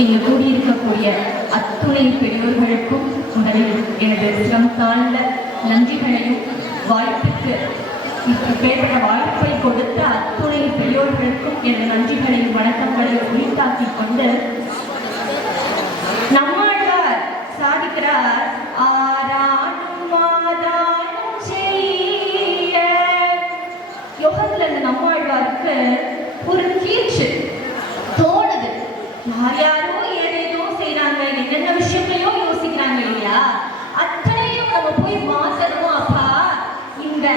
இங்கு கூடியிருக்கக்கூடிய அத்துணை பெரியோர்களுக்கும் முதலில் எனது சிரம் தாழ்ந்த நன்றிகளையும் வாய்ப்புக்கு இப்பேற்பட்ட வாய்ப்பை கொடுத்த அத்துணை பெரியோர்களுக்கும் எனது நன்றிகளையும் வணக்கங்களையும் உயிர்த்தாக்கிக் கொண்டு நம்மாழ்வார் சாதிக்கிறார் யோகத்துல இந்த நம்மாழ்வாருக்கு ஒரு கீழ்ச்சி தோணுது. யாரோ ஏதேதோ செய்யறாங்க, என்னென்ன விஷயங்களையும் யோசிக்கிறாங்க இல்லையா? அத்தனையும் நம்ம போய் மாத்தணும். அப்பா, இந்த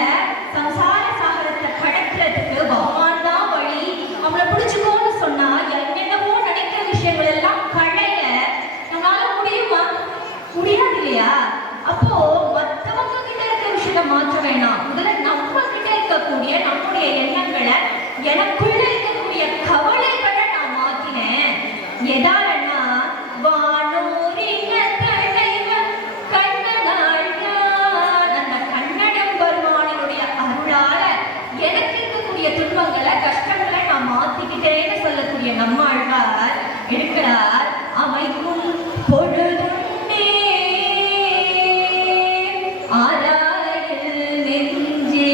சம்சார சாகரத்தை கடக்கிறதுக்கு பகவான் தான் வழி. நம்மளை பிடிச்சுக்கோன்னு சொன்னா என்னென்னவோ நினைக்கிற விஷயங்கள் எல்லாம் களைய நம்மளால முடியுமா? முடியாது இல்லையா? அப்போ மற்றவங்க கிட்ட இருக்கிற விஷயத்த மாற்ற வேணாம். முதல்ல நம்ம கிட்ட இருக்கக்கூடிய நம்முடைய எண்ணங்களை, எனக்குள்ள இருக்கக்கூடிய கவலைகளை நான் மாத்தினேன். எதாலன்னா அந்த கண்ணடம் பெருமானுடைய அருளால எனக்கு இருக்கக்கூடிய துன்பங்களை, கஷ்டங்களை நான் மாத்திக்கிட்டேன்னு சொல்லக்கூடிய நம்மாழ்வார் இருக்கிறார். அமைக்கும் பொழுதுண்டே ஆராயில் நெஞ்சே.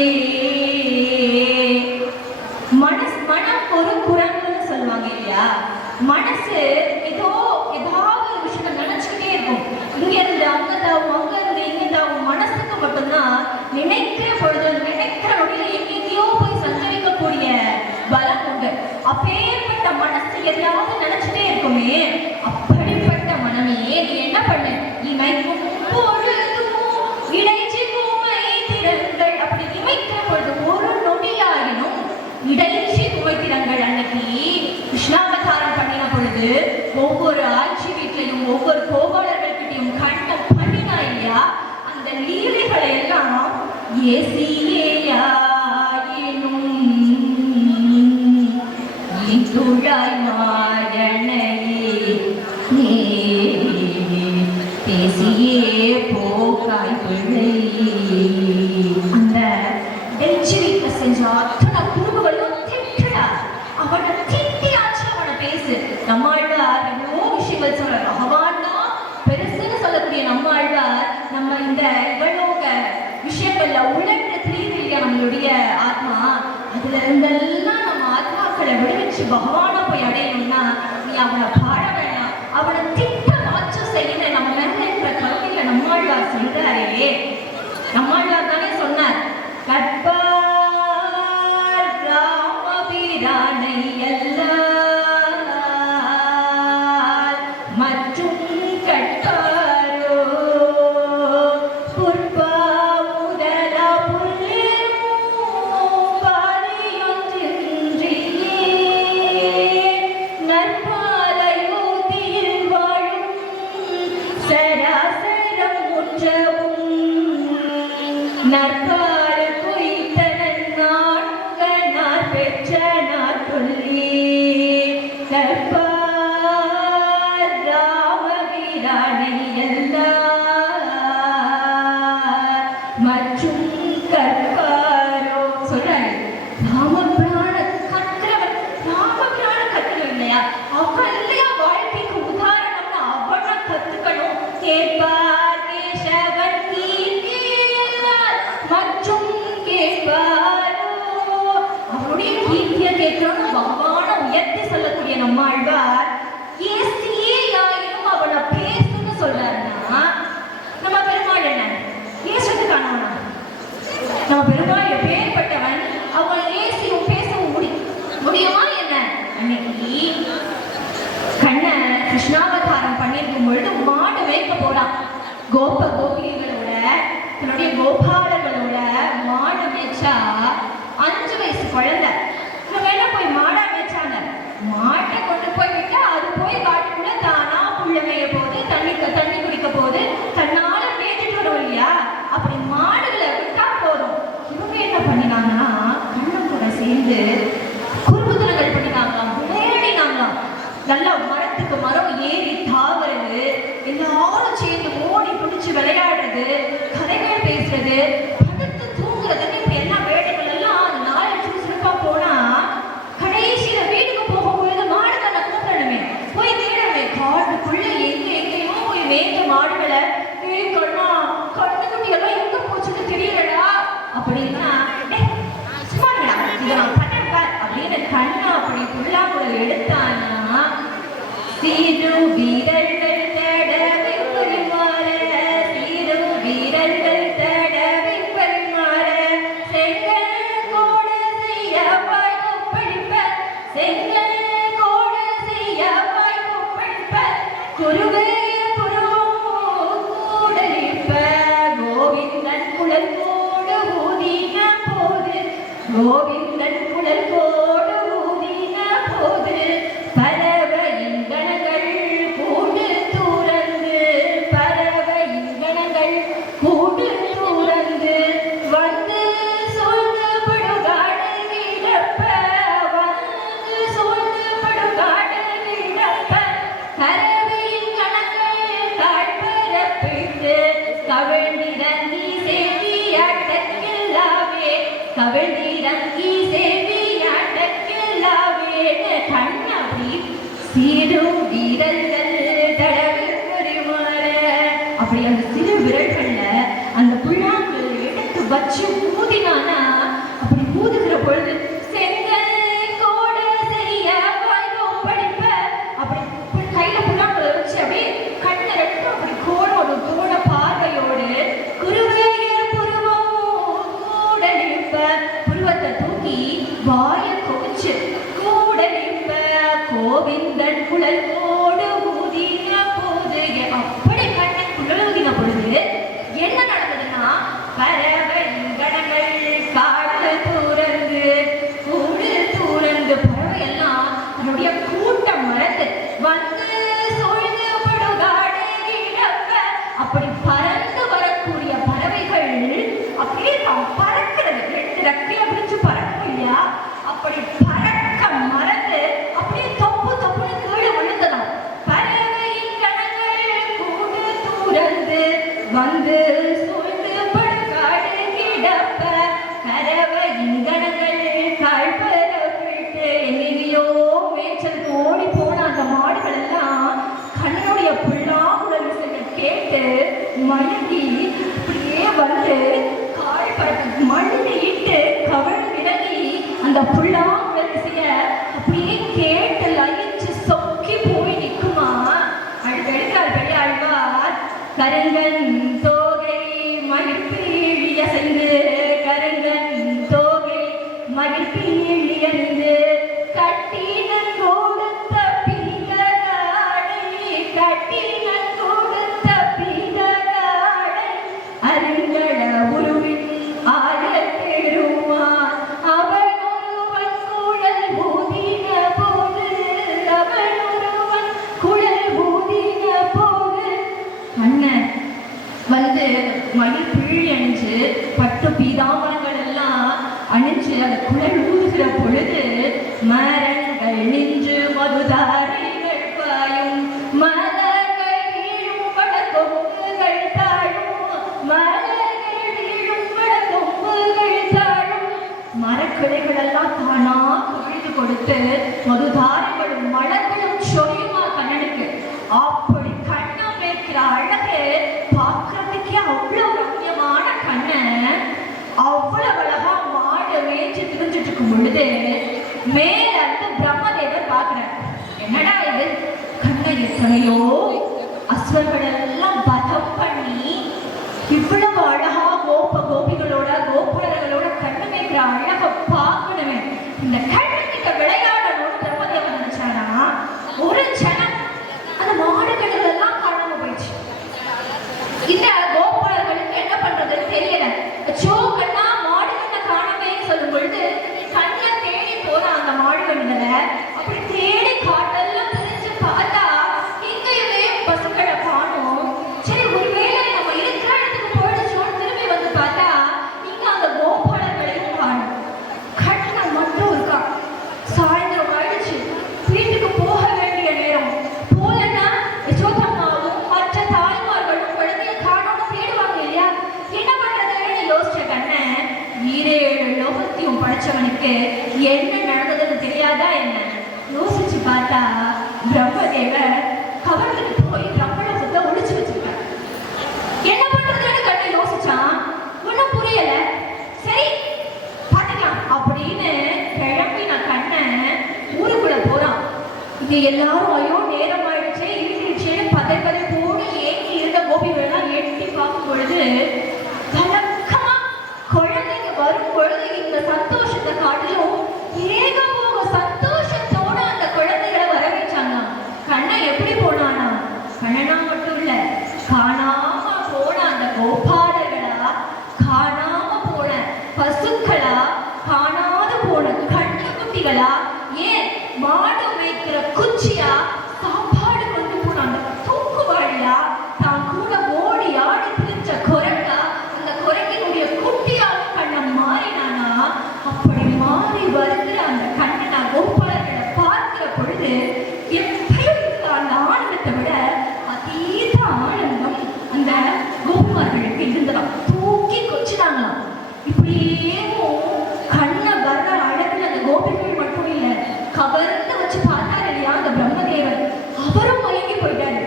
மனம் ஒரு குரங்குன்னு சொல்லுவாங்க இல்லையா? மனசு ஏதாவது ஒரு விஷயத்தை நினைச்சுக்கிட்டே இருக்கும். இங்க இருந்து அங்க தாவும், அங்க இருந்து இங்க தாவும். மனசுக்கு மட்டும்தான் நினைக்கிற பொழுது, நினைக்கிற நொடியில எங்கெங்கயோ போய் சஞ்சரிக்கக்கூடிய பலம் உண்டு. அப்பேற்பட்ட மனசு எதையாவது நினைச்சுட்டே இருக்குமே. அப்படிப்பட்ட மனமே நீ என்ன பண்ணு? இமைக்கும் பொழுதும் இடைச்சிக்கும் மைத்திரங்கள். அப்படி இமைக்கிற பொழுது ஒரு நொடியாயினும் இடைச்சி குமைத்திரங்கள். அன்னைக்கு கிருஷ்ணாவதாரம் பண்ணின பொழுது ஒவ்வொரு ஆட்சி வீட்லையும் ஒவ்வொரு கோபாலர்கள்கிட்டையும் கண்டம் பண்ணினா இல்லையா? அந்த லீலைகளை எல்லாம் ஏசியேயாயினும் துழாய் மாயனையே பேசியே போக்காய் பிள்ளை. அந்த டெச்சி வீட்ல செஞ்ச அத்தனை குறும்புகளையும் திட்டுடா, அவனை திட்டியாச்சு, அவனை பேசு. நம்மாழ்வார் எவ்வளவோ விஷயங்கள் சொல்ற. பகவான் தான் பெருசுன்னு சொல்லக்கூடிய நம்மாழ்வார் நம்ம இந்த இவலோக விஷயங்கள்ல உழன்று திரியுது இல்லையா நம்மளுடைய ஆத்மா? அதுல இருந்தெல்லாம் நம்ம ஆத்மாக்களை விடுவிச்சு பகவானை போய் அடையணும்னா நீ அவனை பாட வேணாம், அவனை மற்றும் கட்டாரோ புற்பா முதலா புல்லிரும் பாதியொன்றின்றியே நற்பாலையோதியில் வாழும் சராசரம் முற்றவும் நற்பாடு குய்த்தனன் நான்முகனார் பெற்ற நாட்கொள்ளி நற்பார் ராமபிரானை எல்லார் மற்றும் கற்பாரோ சொல்றாரு. ராமபிரான கற்றவன், ராமபிரான கற்றவன் இல்லையா, அவன் இல்லையா வாழ்க்கைக்கு உதாரணம்னு அவனை கத்துக்கணும். கேட்பார் கேசவன் கீர்த்தியார் மற்றும் கேட்பாரோ அவருடைய கீர்த்தியை கேட்கிறோம். பகவான உயர்த்தி சொல்லக்கூடிய நம்மாழ்வார் ஏசியே யாயினும் அவனை பேசுன்னு சொல்றாருன்னா நம்ம பெருமாள் என்ன ஏசத்துக்கானவனா? நம்ம பெருமாள் எப்பேற்பட்டவன்? அவன் ஏசியும் பேசவும் முடியுமா என்ன? அன்னைக்கு கண்ணன் கிருஷ்ணாவதாரம் பண்ணிருக்கும் பொழுது மாடு மேய்க்க போறான். கோபிகளோட தன்னுடைய கோபாலர்களோட மாடு மேய்ச்சா 5 வயசு குழந்தை வேணா போய் மாடா மேய்ச்சாங்க. மாட்டை கொண்டு போய் விட்டா அது போய் காட்டுக்குள்ள தானா புள்ள மேய போது, தண்ணி குடிக்க போது, தன்னால மேய்ச்சிட்டு வரும் இல்லையா? அப்படி மாடுகளை விட்டா போதும். இவங்க என்ன பண்ணினாங்கன்னா கண்ணன் கூட சேர்ந்து குறும்புத்தனங்கள் பண்ணினாங்களாம், விளையாடினாங்களாம். நல்லா மரத்துக்கு மரம் ஏறி தாவறது, எல்லாரும் சேர்ந்து ஓடி பிடிச்சு விளையாடுறது, கதைகள் பேசுறது, படுத்து தூங்குறதுன்னு இப்படி எல்லா வேலைகள் எல்லாம் அந்த நாளை சுறுசுறுப்பா போனா கடைசியில வீட்டுக்கு போகும்பொழுது மாடுகளை கூப்பிடணுமே, போய் தேடணுமே. காட்டுக்குள்ள எங்கேயோ போய் மேய்ச்ச மாடுகளை கண்ணுக்குட்டி எல்லாம் எங்க போச்சுன்னு தெரியலடா அப்படின்னா சும்மா இதை நான் பண்ணேன் அப்படின்னு கண்ணா அப்படி புல்லாங்குழல் எடுத்தானா சீரு வீரர்கள் தடவை பரிமாற, சீரு வீரர்கள் தடவை பரிமாற, செங்கல் கோடு செய்ய வாய் கொப்பளிப்ப, செங்கல் கோடு செய்ய வாய் கொப்பளிப்ப, குருவைய புருவம் கூடலிப்ப, கோவிந்தன் குழல் கோடு ஊதின போது, கோவிந்தன் குழல் கோடு ஊதின போது, பறவையின் கணங்கள் கூடு தூரந்து, பறவையின் கணங்கள் கூடு தூரந்து, வந்து சூழ்ந்து படுகாடு கிடப்ப, வந்து சூழ்ந்து படுகாடு கிடப்ப, கறவையின் கணங்கள் காட்பரப்பிட்டு, கவிழ்ந்திறங்கி சேவியாட்டக்கில்லாவே, கவிழ்ந்திறங்கி சேவியாட்டக்கில்லாவே கண்ண அப்படி சீரும் வீரர்கள் தடவை பரிமாற அப்படி அந்த சிறு விரல்கள்ல அந்த புல்லாங்குழல் எடுத்து வச்சு ஊதினானா அப்படி ஊதுகிற பொழுது செங்கல் கோடு செய்ய வாய் கொப்பளிப்ப, அப்படி கையில புல்லாங்குழல் வச்சு அப்படியே கண்ணை ரெண்டு அப்படி கோடோடு கோட பார்வையோடு குருவைய புருவம் கூடலிப்ப, புருவத்தை தூக்கி வாய கொவிச்சு கூடலிப்ப, கோவிந்தன் குழல் கோடு ஊதின போது அப்படி கண்ணன் குழல் ஊதின பொழுது என்ன நடந்ததுன்னா பறவையின் கணங்கள் காடு தூரந்து கூடு தூரந்து, பறவை எல்லாம் தன்னுடைய கூட்டம் மறந்து வந்து சூழ்ந்து படுகாடு கிடப்ப, அப்படி பறந்து வரக்கூடிய பறவைகள் அப்படியே பறக்கிறது, 2 ரெக்கையை பிடிச்சு பறக்கும் இல்லையா, அப்படி பறக்க மறந்து அப்படியே தப்பு தப்புன்னு கீழே விழுந்ததாம். பறவையின் கணங்கள் கூடு தூரந்து வந்து சூழ்ந்து படுகாடு கிடப்ப, கறவையின் கணங்கள் காழ்பரப்பிட்டு எங்கேயோ மேய்ச்சலுக்கு ஓடி போன அந்த மாடுகள் எல்லாம் கண்ணனுடைய புல்லாங்குழல் இசையை கேட்டு மயங்கி அப்படியே வந்து மண்ணிட்டு கவிழ்ந்திறங்கி அந்த புல்லாங்குழல் இசைய அப்படியே கேட்டு லயிச்சு சொக்கி போய் நிற்குமா. அடுத்தடுத்தார் பெரியாழ்வார் கரங்கன் தோகை மகிழ்ச்சியசைந்து, கரங்கன் தோகை மகிழ்ச்சியசைந்து, கட்டினன் கொடுத்த பிங்களாடை மயில் பிழி அணிஞ்சு பட்டு பீதாமரங்கள் எல்லாம் அணிஞ்சு அந்த குழல் ஊதுகிற பொழுது மரங்கள் நின்று மதுதாரிகள் பாயும் மலர்கள் வீழும் பட கொம்புகள் தாழும் மலர்கள் வீழும் பட கொம்புகள் தாழும் மரக்கிளைகள் எல்லாம் தானா குவிழ்ந்து கொடுத்து மதுதாரிகளும் மலர்களும் சொரியுமா கண்ணனுக்கு. அப்படி கண்ணம் வைக்கிற அழகு பார்க்கறதுக்கே அவ்வளவு ரம்யமான கண்ணன் அவ்வளவு அழகா மாடு மேய்ச்சி திரிஞ்சிட்டு இருக்கும் பொழுது மேல இருந்து பிரம்மதேவர் பார்க்கிறார். என்னடா இது, கண்ணன் எத்தனையோ அசுரர்கள் எல்லாம் வதம் பண்ணி இவ்வளவு அழகா கோபிகளோட கோபுரங்களோட கண்ணு மேய்க்கிற அழக பார்க்கணுமே, இந்த கண்ணுக்கிட்ட விளையாடணும்னு பிரம்மதேவர் நினைச்சாரா. ஒரு ஜனம் அந்த மாடுகள் எல்லாம் காணாம போயிடுச்சு. இந்த கோபாலர்களுக்கு என்ன பண்றதுன்னு தெரியல. அச்சோ கண்ணா, மாடுகளை காணவே சொல்லும் பொழுது கண்ணை தேடி போற அந்த மாடுகளை அப்படி தேடி காட்டெல்லாம் தெரிஞ்சு பார்த்தா இங்கேயுமே பசுக்களை காணும். சரி, ஒருவேளை நம்ம இருக்கிற இடத்துக்கு போயிடுச்சோன்னு திரும்பி வந்து பார்த்தா இங்க அந்த கோபாலர்களையும் காணும். கண்ணை மட்டும் இருக்கா. சாயந்தரம் ஆயிடுச்சு, வீட்டுக்கு போக வேண்டிய நேரம். போலன்னா யசோதம்மாவும் மற்ற தாய்மார்களும் குழந்தைய காணோம்னு தேடுவாங்க இல்லையா. என்ன பண்றதுன்னு யோசிச்ச கண்ணன், ஈரேழு லோகத்தையும் படைச்சவனுக்கு என்ன நடந்ததுன்னு தெரியாதா என்ன? யோசிச்சு பார்த்தா பிரம்மதேவர் கவர்ந்துட்டு போய் பிரம்மலோகத்தை ஒழிச்சு வச்சிருக்காங்க. என்ன பண்றதுன்னு கண்ணன் யோசிச்சான். ஒன்னும் புரியல. சரி பாத்துக்கலாம் அப்படின்னு கிளம்பின கண்ணன் ஊருக்குள்ள போறான். இங்க எல்லாரும் ஐயோ நேரம் ஆயிடுச்சு இருந்துச்சுன்னு பதை போடு ஏங்கி இருந்த கோபிகள் எல்லாம் எட்டி பார்க்கும் பொழுது வழக்கமா குழந்தைங்க வரும் பொழுது இந்த சந்தோஷத்தை காட்டிலும் ஏகபோக சந்தோஷத்தோட அந்த குழந்தைகளை வரவேற்றாங்க. கண்ணன் எப்படி போனானா, கண்ணனா மட்டும் இல்ல, காணாம போன அந்த கோபாலர்களா, காணாம போன பசுக்களா, காணாது போன கண்ணுக்குட்டிகளா, ஏன் மாடு மேய்க்கிற குச்சியா, சாப்பாடு கொண்டு போன அந்த தூக்குவாளியா, தான் கூட ஓடி ஆடி திரிஞ்ச குரங்கா, அந்த குரங்கினுடைய குட்டியாவும் கண்ணன் மாறினானா. அப்படி மாறி வருகிற அந்த கண்ணனா கோபாலர்களை பார்க்கிற பொழுது எப்பயும் அந்த ஆனந்தத்தை விட அதீத ஆனந்தம் அந்த கோபாலர்களுக்கு இருந்ததாம். தூக்கி கொச்சினாங்களாம். இப்படியேவும் கண்ணை வர்ற அழகுல அந்த கோபிகள் மட்டும் இல்ல, கவர்ந்து வச்சு பார்த்தாரு இல்லையா அந்த பிரம்மதேவர், அவரும் மயங்கி போயிட்டாரு.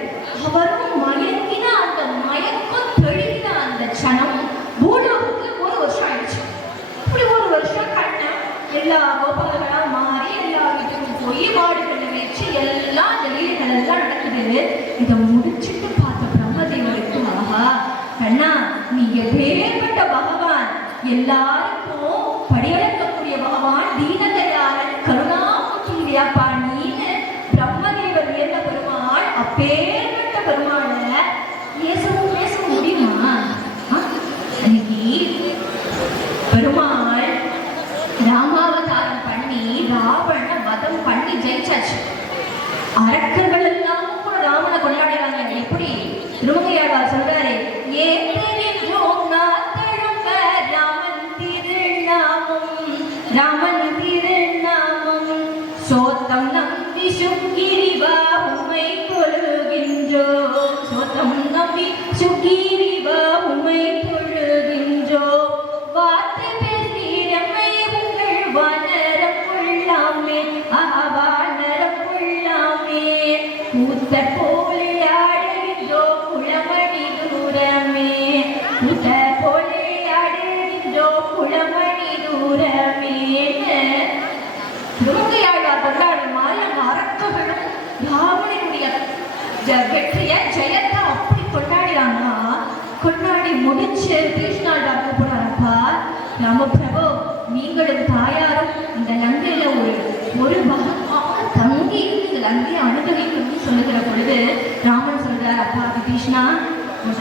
அவரும் மயங்கின அந்த மயக்கம் தெளிந்த அந்த சனம் பூலோகத்துல ஒரு வருஷம் ஆயிடுச்சு. இப்படி ஒரு வருஷம் கண்ணன் எல்லா கோபாலர்களா மாறி எல்லா வீட்டுக்கும் போய் மாடுகளை வச்சு எல்லா லீலைகள் எல்லாம் நடக்குது. இதை முடிச்சுட்டு பார்த்த பிரம்மதேவருக்கு, ஆஹா கண்ணா, நீ எப்பேற்பட்ட பகவான், எல்லாருக்கும் படியளக்கக்கூடிய பகவான், தீனதயாளன், கருணாமூர்த்தி இல்லையாப்பா நீன்னு பிரம்மதேவர் என்ன பெருமாள், அப்பேற்பட்ட பெருமாளை பேச முடியுமா? அன்னைக்கு பெருமாள் ராமாவதாரம் பண்ணி ராவண வதம் பண்ணி ஜெயிச்சாச்சு. அரக்கர்கள் எல்லாம் கூட ராமனை கொண்டாடுறாங்க. எப்படி திருமங்கையாழ்வார் சொல்றாரு, ராமன் திருநாமம் சோத்தம் நம்பி சுக்கிரிவா உமை கொழுகின்றோ, சோத்தம் நம்பி சுக்கிரிவா உமை கொழுகின்றோ, வார்த்தை பேசிரமை உங்கள் வானரம் கொள்ளாமே, வானரம் கொள்ளாமே, கூத்த போலே ஆடுகின்றோ குளமணி தூரமே, கூத்த போலே ஆடுகின்றோ குளமணி தூரமே. திருமங்கையாழ்வார் கொண்டாடும் மாதிரி அந்த அரக்கர்களும் ராவணனுடைய வெற்றிய ஜெயத்தை அப்படி கொண்டாடினாங்கன்னா, கொண்டாடி முடிச்சு கிருஷ்ணாழ்வார் கூப்பிடுறாரப்பா, நம்ம பிரபு நீங்களும் தாயாரும் இந்த லங்கையில ஒரு பாகமாக தங்கி இந்த லங்கையை அனுபவிக்கணும்னு சொல்லுகிற பொழுது ராமன் சொல்றார், அப்பா விபீஷ்ணா,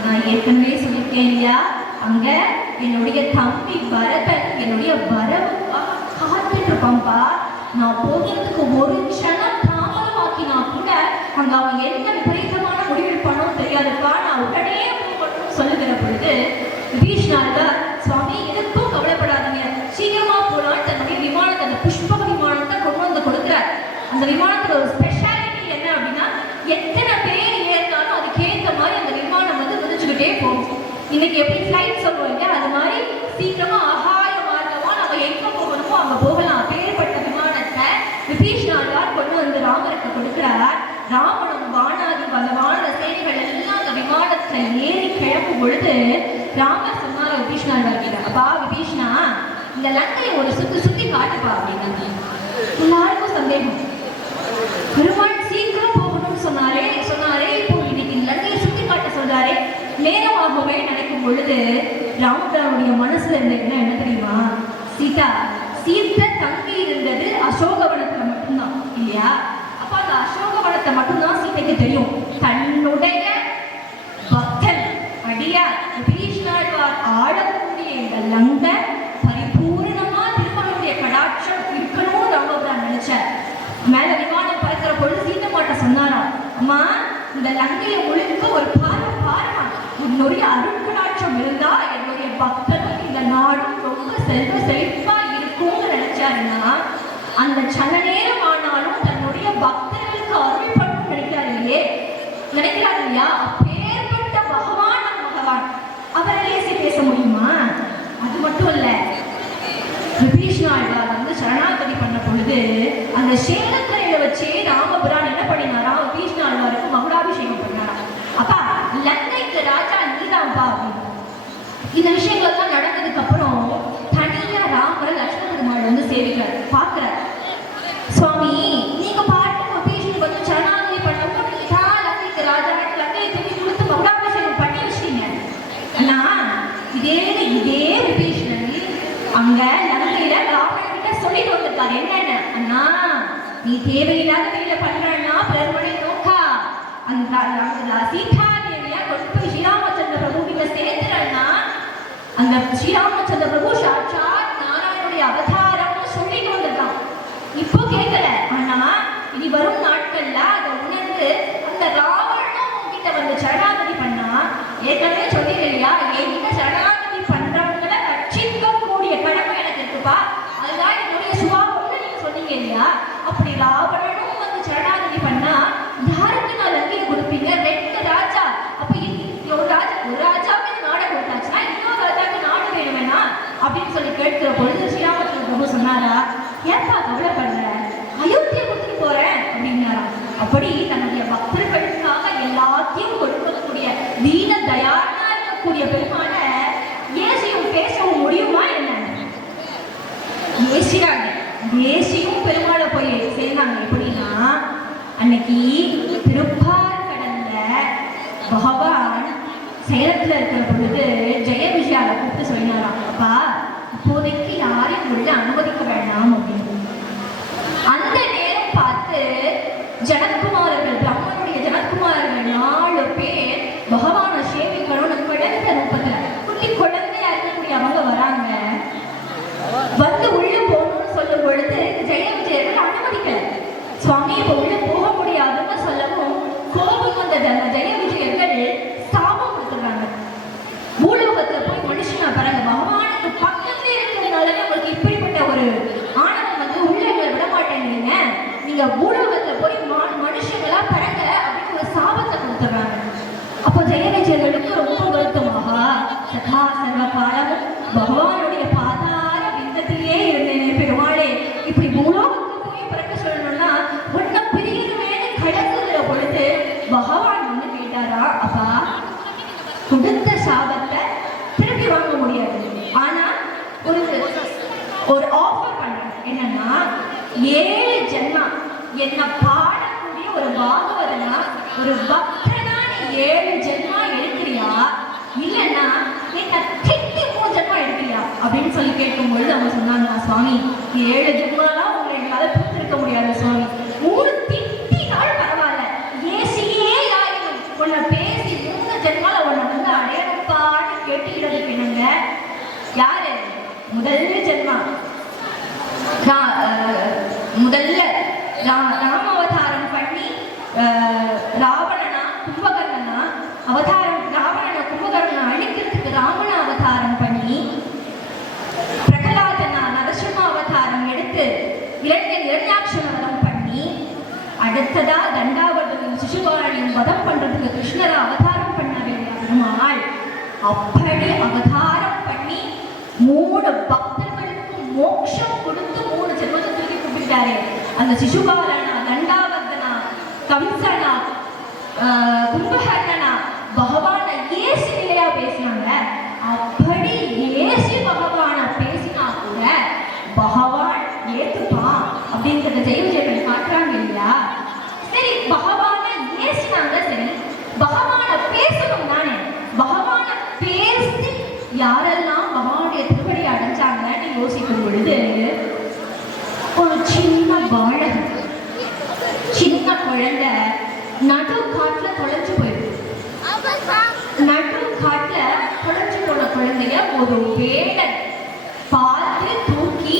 நான் ஏற்கனவே சொல்லியிருக்கேன் இல்லையா, அங்க என்னுடைய தம்பி பரதன் என்னுடைய வரவுக்காக காத்துட்டு இருப்பான்பா. நான் போகிறதுக்கு ஒரு க்ஷணம் தாமதமாக்கினா கூட அங்க அவன் என்ன விபரீதமான முடிவெடுப்பானோ தெரியாதுப்பா, நான் உடனே போகணும்னு சொல்லுகிற பொழுது விபீஷணாழ்வார், சுவாமி எதுக்கும் கவலைப்படாதீங்க, சீக்கிரமா போலான்னு தன்னுடைய விமானத்தை, அந்த புஷ்பக விமானத்தை கொண்டு வந்து கொடுக்குறார். அந்த விமானத்துல ஒரு ஸ்பெஷாலிட்டி என்ன அப்படின்னா, எத்தனை பேர் ஏறினாலும் அதுக்கேற்ற மாதிரி அந்த விமானம் வந்து குதிச்சுக்கிட்டே போகும். இன்னைக்கு எப்படி ஃப்ளைட் சொல்லுவோம் இல்லையா, அது மாதிரி சீக்கிரமா ஆகாய மார்க்கமா நம்ம எங்க போகணுமோ அங்க போகலாம். அப்பேற்பட்ட விமானத்தை விபீஷணாழ்வார் கொண்டு வந்து ராமருக்கு கொடுக்கிறார். ராமனும் வானாதி வானர சேனைகள் எல்லாம் அந்த விமானத்துல ஏறி கிளம்பும் பொழுது ராமர் சொன்னார் விபீஷணாழ்வார் கிட்ட, அப்பா விபீஷணா, இந்த லங்கையை ஒரு சுத்தி சுத்தி காட்டுப்பா அப்படின்னாங்க. எல்லாருக்கும் சந்தேகம், பெருமாள் சீக்கிரம் போகணும்னு சொன்னாரே இப்போ இன்னைக்கு லங்கையை சுத்தி காட்ட சொல்றாரே, நேரமாகவே நினைக்கும் பொழுது ராமபிரானுடைய மனசுல இருந்த என்ன தெரியுமா, சீத்தை தங்கி இருந்தது அசோகவனத்துல மட்டும்தான் இல்லையா. அப்ப அந்த அசோகவனத்தை மட்டும்தான் சீதைக்கு தெரியும். தன்னுடைய பக்தன் அடியார் விபீஷணாழ்வார் ஆளக்கூடிய இந்த லங்கை பரிபூர்ணமா திருமணனுடைய கடாட்சம் இருக்கணும் ராமபிரான் நினைச்சார். மேல விமானம் பறக்கிற பொழுது சீத்தை மாட்ட சொன்னாராம், அம்மா இந்த லங்கையை முழுக்க ஒரு பாரமா உன்னுடைய அருட்கடாட்சம் இருந்தா என்னுடைய பக்தனும் இந்த நாடும் ரொம்ப செல்வ செழிப்பா இருக்கும்னு நினைச்சாருன்னா, அந்த சன நேரம் ஆனாலும் தன்னுடைய பக்தர்களுக்கு அருள் பண்ணணும் நினைக்கிறார் இல்லையா. அப்பேற்பட்ட பகவான் அவரை பேச முடியுமா? அது மட்டும் இல்ல, விபீஷணாழ்வார் வந்து சரணாகதி பண்ண பொழுது அந்த சேலக்கரையில வச்சே ராமபுரான் என்ன பண்ணினாரா, விபீஷணாழ்வாருக்கு மகுடாபிஷேகம் பண்ணாரா. அப்பா லங்கைக்கு ராஜா நீதான்பா அப்படின்னு. இந்த விஷயங்கள் எல்லாம் நடந்ததுக்கு அப்புறம் தனியா ராமரை லட்சுமண பெருமாள் வந்து சேவிக்கிறார், பாக்குறார். சுவாமி நீங்க பாட்டு விபீஷணன் வந்து சரணாகதி பண்ணவும் நீதான் லங்கைக்கு ராஜா லங்கையை திரும்பி கொடுத்து மகுடாபிஷேகம் பண்ணி வச்சிட்டீங்க. ஆனா இதே விபீஷணன் அங்க லங்கையில ராவணன் கிட்ட சொல்லிட்டு வந்திருக்காரு, என்னன்னு, அண்ணா நீ தேவையில்லாத வேலை பண்றா பிரமணை நோக்கா அந்த சீதா தேவியா கொண்டு போய் ஸ்ரீராமச்சந்திர பிரபு கிட்ட சேர்த்துறா. அந்த ஸ்ரீராமச்சந்திர பிரபு சாட்சாத் நாராயணுடைய அவதாரம்னு சொல்லிட்டு வந்திருக்கான். இப்போ கேட்கல, ஆனா இனி வரும் நாட்கள்ல அதை உணர்ந்து அந்த ராவணனும் உங்ககிட்ட வந்து சரணாகதி பண்ணா, ஏற்கனவே சொல்லிடுறியா என்கிட்ட சரணாகதி பண்றவங்களை ரட்சிக்கக்கூடிய கடமை எனக்கு இருக்குப்பா, அதுதான் என்னுடைய சுபாவம்னு நீங்க சொன்னீங்க இல்லையா. அப்படி ராவணனும் வந்து சரணாகதி பண்ணா யாருக்கு நான் லங்கையை கொடுப்பீங்க? 2 ராஜா. அப்ப ஒரு ராஜாவே நாடை கொடுத்தாச்சுன்னா இன்னொரு ராஜாவுக்கு நாடு வேணுமேனா அப்படின்னு சொல்லி கேட்கிற பொழுது ஸ்ரீராமச்சந்திர பிரபு சொன்னாரா, ஏன்பா கவலைப்படுற, அயோத்தியை கொடுத்துட்டு போறேன் அப்படின்னாரா. அப்படி தன்னுடைய பக்தர்களுக்காக எல்லாத்தையும் கொடுக்கக்கூடிய தீன தயாரா இருக்கக்கூடிய பெருமான ஏசியும் பேசவும் முடியுமா என்ன? ஏசியாங்க ஏசியும் பெருமாளை போய் சேர்ந்தாங்க. எப்படின்னா அன்னைக்கு திருப்பார் கடல்ல பகவான் சேலத்துல இருக்கிற பொழுது ஜெய விஜயாவை கூப்பிட்டு சொன்னாராம், அப்பா இப்போதைக்கு யாரையும் உள்ள அனுமதிக்க வேண்டாம் அப்படின்னு. அந்த நேரம் பார்த்து ஜனத்குமாரர்கள், பிரம்மனுடைய ஜனத்குமாரர்கள் 4 பேர் பகவானை சேவிக்கணும் குழந்தை ரூபத்துல குட்டி குழந்தையா இருக்கக்கூடிய அவங்க வராங்க. வந்து உள்ள போகணும்னு சொல்லும் பொழுது ஜெய விஜயர்கள் அனுமதிக்கல. சுவாமி இப்ப உள்ள போக முடியாதுன்னு சொல்லவும் கோபம் வந்த ஜெய விஜயர்கள் சாபம் கொடுத்துறாங்க. பூலோகத்துல போய் மனுஷனா பாருங்க, பகவானுக்கு பக்கத்துல இருக்கிறதுனால உங்களுக்கு இப்படிப்பட்ட ஒரு ஆணவம் வந்து உள்ளங்களை விட மாட்டேங்கிறீங்க, நீங்க பூலோகத்துல போய் மனுஷங்களா பிறங்க அப்படின்னு ஒரு சாபத்தை கொடுத்துறாங்க. அப்போ ஜெய விஜயர்களுக்கு ரொம்ப வருத்தமாக, சதா சர்வ காலமும் பகவானுடைய பாதார விந்தத்திலேயே இருந்தேன் பெருமாளே, இப்படி பூலோகத்துல போய் பிறக்க சொல்லணும்னா ஒன்ன பிரியணுமேனு கடக்குகிற பொழுது பகவான் வந்து கேட்டாரா, அப்பா கொடுத்த சாபத்தை திருப்பி வாங்க முடியாது, ஆனா ஒரு ஆஃபர் பண்றேன், என்னன்னா 7 ஜென்மா என்ன பாடக்கூடிய ஒரு பாகவதனா ஒரு பக்தனா 7 ஜென்மா எடுக்கிறியா, இல்லைன்னா என்ன திட்டி 3 ஜென்மா எடுக்கிறியா அப்படின்னு சொல்லி கேட்கும்பொழுது அவங்க சொன்னாங்க, சுவாமி 7 ஜென்மாலாம் உங்களை எங்களால பிடித்திருக்க முடியாது சுவாமி, 3 திட்டினாலும் பரவாயில்ல, ஏசியே ஆயிடும் உன்னை பேசி 3 ஜென்மால உன்னை வந்து அடையப்பான்னு கேட்டுக்கிறதுக்கு என்னங்க யாரு முதல் ஜென்மா முதல்ல ராம அவதாரம் பண்ணி ராவணனா கும்பகர்ணனா அவதாரம், ராவணனை கும்பகர்ணனை அழிக்கிறதுக்கு ராவண அவதாரம் அடுத்ததா தண்டாவர்தனையும் சிசுபாலனையும் வதம் பண்றதுக்கு கிருஷ்ணரை அவதாரம் பண்ண வேண்டிய பெருமாள் அப்படி அவதாரம் பண்ணி 3 பக்தர்களுக்கு மோட்சம் கொடுத்து 3 ஜென்மத்தை தூக்கி கூப்பிட்டாரு. அந்த சிசுபாலனா, தண்டாவர்தனா, கம்சனா, கும்பகர்ணனா பகவான ஏசி நிலையா பேசினாங்க. அப்படி ஏசி பகவான பேசினா கூட பகவான் ஏத்துப்பான் அப்படின்றத ஜெயவிஜயன் காட்டுறாங்க இல்லையா? சரி, பகவான ஏசினாங்க, சரி பகவான பேசணும் தானே. பகவான பேசி யாரெல்லாம் பகவானுடைய திருவடி அடைஞ்சாங்கன்னு யோசிக்கும் பொழுது ஒரு சின்ன பாலகன், சின்ன குழந்தை நடு காட்டுல தொலைஞ்சு போயிருக்கு. நடு காட்டுல தொலைஞ்சு போன குழந்தைய ஒரு வேடன் பார்த்து தூக்கி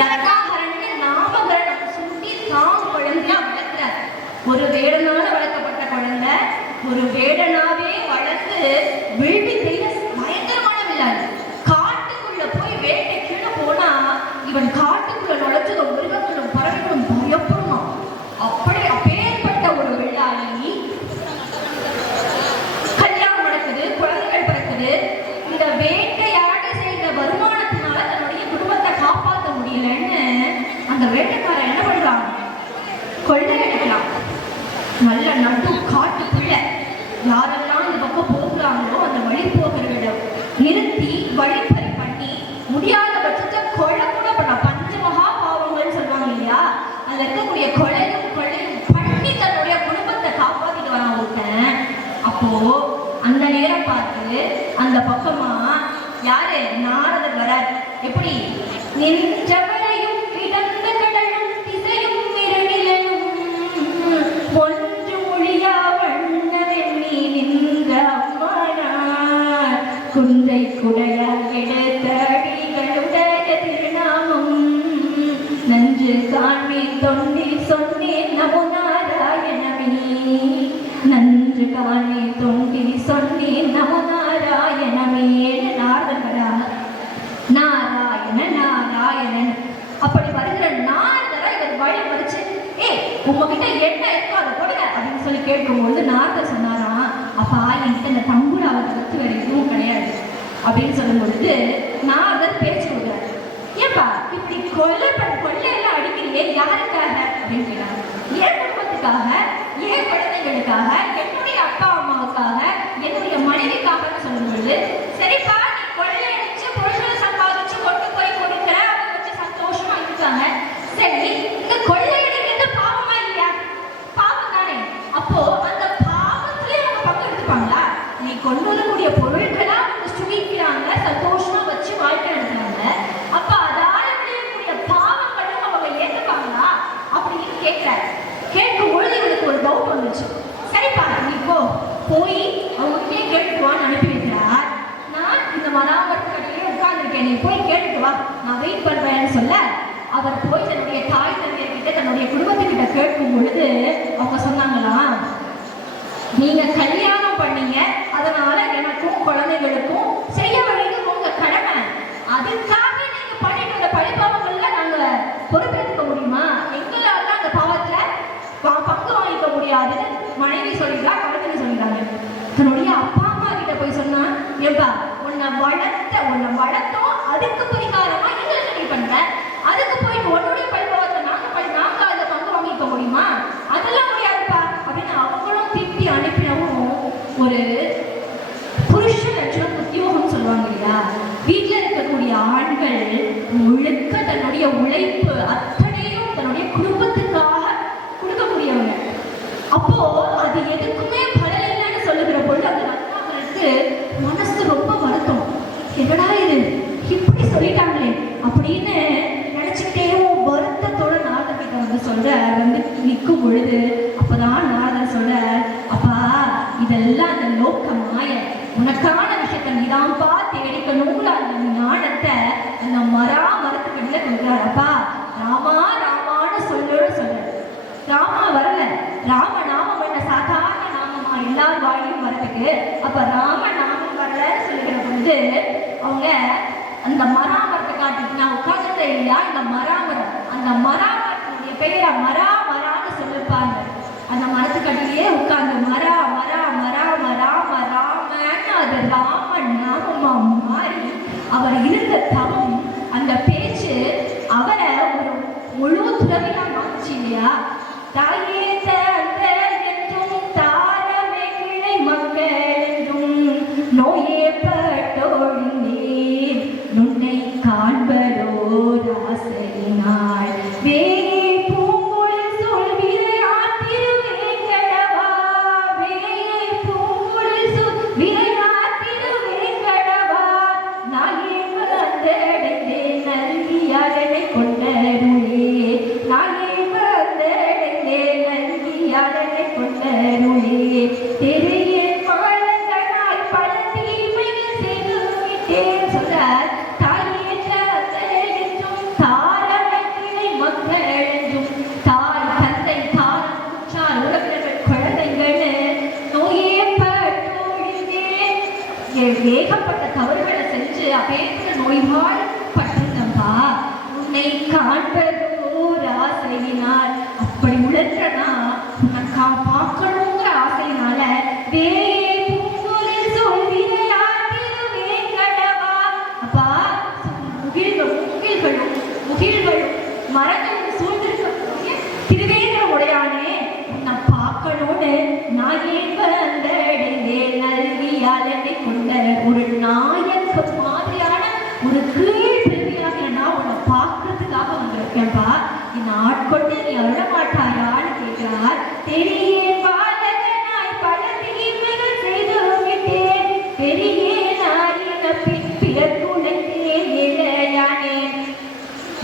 ரகாகரன் நாமகரணம் சுட்டி தான் குழந்தையா வளர்க்கிறார். ஒரு வேடனால வளர்க்கப்பட்ட குழந்தை ஒரு வேடனாவே வளர்த்து விழுவி செய்ய பயங்கரமான வில்லாது. காட்டுக்குள்ள போய் வேட்டைக்குன்னு போனா இவன் காட்டுக்குள்ள நுழைச்சது மிருகங்களும் பறவைகளும் பயப்படுமா. அப்படி அப்பேற்பட்ட ஒரு வில்லாளி. கல்யாணம் நடக்குது, குழந்தைகள் பிறக்குது. இந்த வேட்டையாடி செய்த வருமானத்தினால தன்னுடைய குடும்பத்தை காப்பாற்ற முடியலன்னு அந்த வேட்டைக்காரன் என்ன பண்றான்? கொள்ளை அடிக்கலாம். நல்ல நடு காட்டுக்குள்ள யாரெல்லாம் இந்த பக்கம் போகிறாங்களோ அந்த வழிபோக்கர்களை நிறுத்தி வழிப்பறி பண்ணி முடியாத பட்சத்தை கொலை கூட பண்ண பஞ்சமகா பாவங்கள்னு சொல்றாங்க இல்லையா? அதுல இருக்கக்கூடிய கொலையும் பண்ணி தன்னுடைய குடும்பத்தை காப்பாத்திட்டு வரான் ஒருத்தன். அப்போ அந்த நேரம் பார்த்து அந்த பக்கமா யாரு? நாரதர் வரார். எப்படி? நின்றவரையும் கிடந்த கடலும் திசையும் மிரணிலும் ஒன்று மொழியா வண்ணவெண்ணி நின்ற அம்மானார் குன்றை குடையா எடுத்த அடிகளுடைய திருநாமம் நன்று காண்பி தொண்டி சொன்னேன் நமோ நாராயணமே. நன்று காணி தொண்டி சொன்னேன் நமோ நாராயணமே. நாரதரா நாராயண நாராயணன். அப்படி வருகிற நாரதரா இவர் வழி மறிச்சு உங்ககிட்ட என்ன இருக்கோ அதை கொடுங்க அப்படின்னு சொல்லி கேட்கும்போது நாரதர் சொன்னாராம், அப்பா என்கிட்ட இந்த தம்புராவை தவிர்த்து வேற எதுவும் கிடையாது அப்படின்னு சொல்லும் பொழுது நாரதர் பேச்சு விடுறாரு. ஏப்பா இப்படி கொள்ளையெல்லாம் அடிக்கிறியே யாருக்காக அப்படின்னு கேட்டாங்க. என் குடும்பத்துக்காக, என் குழந்தைகளுக்காக, என்னுடைய அப்பா அம்மாவுக்காக, என்னுடைய மனைவிக்காகன்னு சொல்லும் பொழுது சரிப்பா நீ கொள்ளையடிச்சு பொருள்களை சம்பாதிச்சு கொண்டு போய் கொடுக்குற, அவங்க வச்சு சந்தோஷமா இருக்காங்க. சரி, இந்த கொள்ளையடிக்கிறது பாவமா இல்லையா? பாவம் தானே. அப்போ அந்த பாவத்திலே அவங்க பங்கு எடுத்துப்பாங்களா? நீ கொண்டு வரக்கூடிய பொருட்களா அவங்க சுமிக்கிறாங்க, சந்தோஷமா வச்சு வாழ்க்கை நடத்துறாங்க. அப்ப அதால விளையக்கூடிய பாவங்களும் அவங்க ஏற்றுப்பாங்களா அப்படின்னு கேட்கிறாரு. கேட்கும் பொழுது இவனுக்கு ஒரு டவுட் வந்துச்சு. சரிப்பா நீ போய் அவங்ககிட்டே கேட்டுக்குவான்னு அனுப்பி வைக்கிறார். நான் இந்த மனாமரத்துக்கடியே உட்கார்ந்துருக்கேன், நீ போய் கேட்டுட்டு வா, நான் வெயிட் பண்றேன்னு சொல்ல அவர் போய் தன்னுடைய தாய் தந்தையர்கிட்ட தன்னுடைய குடும்பத்துக்கிட்ட கேட்கும் பொழுது அவங்க சொன்னாங்களாம், நீங்க கல்யாணம் பண்ணீங்க, அதனால எனக்கும் குழந்தைகளுக்கும் செய்ய வேண்டியது உங்க கடமை. அதுக்காக நீங்க பண்ணிட்டு வந்த பழிபாவங்கள்ல நாங்க பொறுப்பேற்றுக்க முடியுமா? எங்களால அந்த பாவத்துல பங்கு வாங்கிக்க முடியாதுன்னு மனைவி சொல்லிடுறா, குழந்தைங்க சொல்லிடுறாங்க. தன்னுடைய அப்பா அம்மா கிட்ட போய் சொன்னா, ஏப்பா உன்னை வளர்த்தோம், அதுக்கு பரிகாரமா எங்களுக்கு நீ பண்ற, அதுக்கு போய் உன்னுடைய பழிபாவத்தை நாங்க அதை பங்கு வாங்கிக்க முடியுமா? அதெல்லாம் முடியாதுப்பா அப்படின்னு அவங்களும் திட்டி அனுப்பினவும் ஒரு புருஷ லட்சணம் உத்தியோகம் சொல்லுவாங்க இல்லையா? வீட்டுல இருக்கக்கூடிய ஆண்கள் முழுக்க தன்னுடைய உழைப்பு அத்தனையும் தன்னுடைய குடும்பத்துக்காக கொடுக்கக்கூடியவங்க. அப்போ அது எதுக்குமே பலன் இல்லைன்னு சொல்லுகிற பொழுது அந்த ரத்னாகரனுக்கு மனசு ரொம்ப வருத்தம். என்னடா இது இப்படி சொல்லிட்டாங்களே அப்படின்னு நினைச்சுக்கிட்டே வருத்தத்தோட நாரதர்கிட்ட வந்து நிற்கும் பொழுது அப்பதான் நாரதர் சொல்ற, அப்பா இதெல்லாம் அந்த லோக்க மாய, உனக்கான விஷயத்தை நீதான்ப்பா தேடிக்கணுங்கிற அந்த ஞானத்தை அந்த மரத்துக்கடியில கொடுக்குறாரு. அப்பா ராமா ராமான்னு சொல்ற ராமா வரல, ராம நாமம் என்ன சாதாரண நாமமா எல்லார் வாயிலும் வரதுக்கு? அப்ப ராம நாமம் வரலன்னு சொல்லுகிற பொழுது அவங்க அந்த மராமரத்தை காட்டிட்டு நான் உட்கார்ந்துட்டேன் இல்லையா, இந்த மராமரம், அந்த மராமரத்தினுடைய பெயரை மரான்னு சொல்ல இருப்பாங்க. அந்த மரத்துக்கடியிலே உட்கார்ந்து மரா மரா மரா மரா மராமன்னு அது ராமன் நாமமா மாறி அவர் இருந்த தவம், அந்த பேச்சு அவரை ஒரு முழு துறவியா மாறிச்சு இல்லையா? தாயே தந்த என்றும் தாரமே கிளை மக்கள் என்றும் நோயே பட்டோழிந்தேன் நுண்ணை காண்பதோ ராசையினாள் வேயே பூங்குழல் சொல் விளையாட்டிருவேங்கடவா வேயே பூங்குழல் சொல் விளையாட்டிருவேங்கடவா நாயே வந்தடைந்தேன் நல்கியாதனை கொண்டருளே நாயே வந்தடைந்தேன் நல்கியாதனை கொண்டருளே தெரியேன் பாலங்களாய் பல தீமைகள் செய்து விட்டேன் சொல்றார். தாயே தந்தை என்றும் தாரமை கிளை மக்கள் என்றும் தாய் தந்தை தாரம் உற்றார் உறவினர்கள் குழந்தைங்கள்னு நோயே பட்டோழிந்தேன் ஏகப்பட்ட தவறுகளை செஞ்சு அப்பேற்ற நோய்வாள் பட்டிருந்தப்பா உன்னை காண்பதோ ஆசையினால் அப்படி உழன்றனா உன்னை பார்க்கணுங்கிற ஆசையினால வேயே பூங்குழல் சொல் விளையாட்டிருவேங்கடவா. அப்பா முகில்களும் மரங்களும் சூழ்ந்திருக்கக்கூடிய திருவேங்கட உடையானே உன்னை பார்க்கணும்னு நான் ஏன் வந்தடைந்தேன் நல்கியாளனை கொண்ட ஒரு நாயக்கு மாதிரியான ஒரு கீழ் பிரிவியாக நான் உன்னை பார்க்கறதுக்காக வந்திருக்கேன்பா. என்னை ஆட்கொண்டு நீ அழ மாட்டாயான்னு கேட்கிறார். தெரிய பாலகனாய் பல தீமைகள் செய்து விட்டேன் பெரிய நாயின பிறக்குழைத்தேன் இளையானேன்.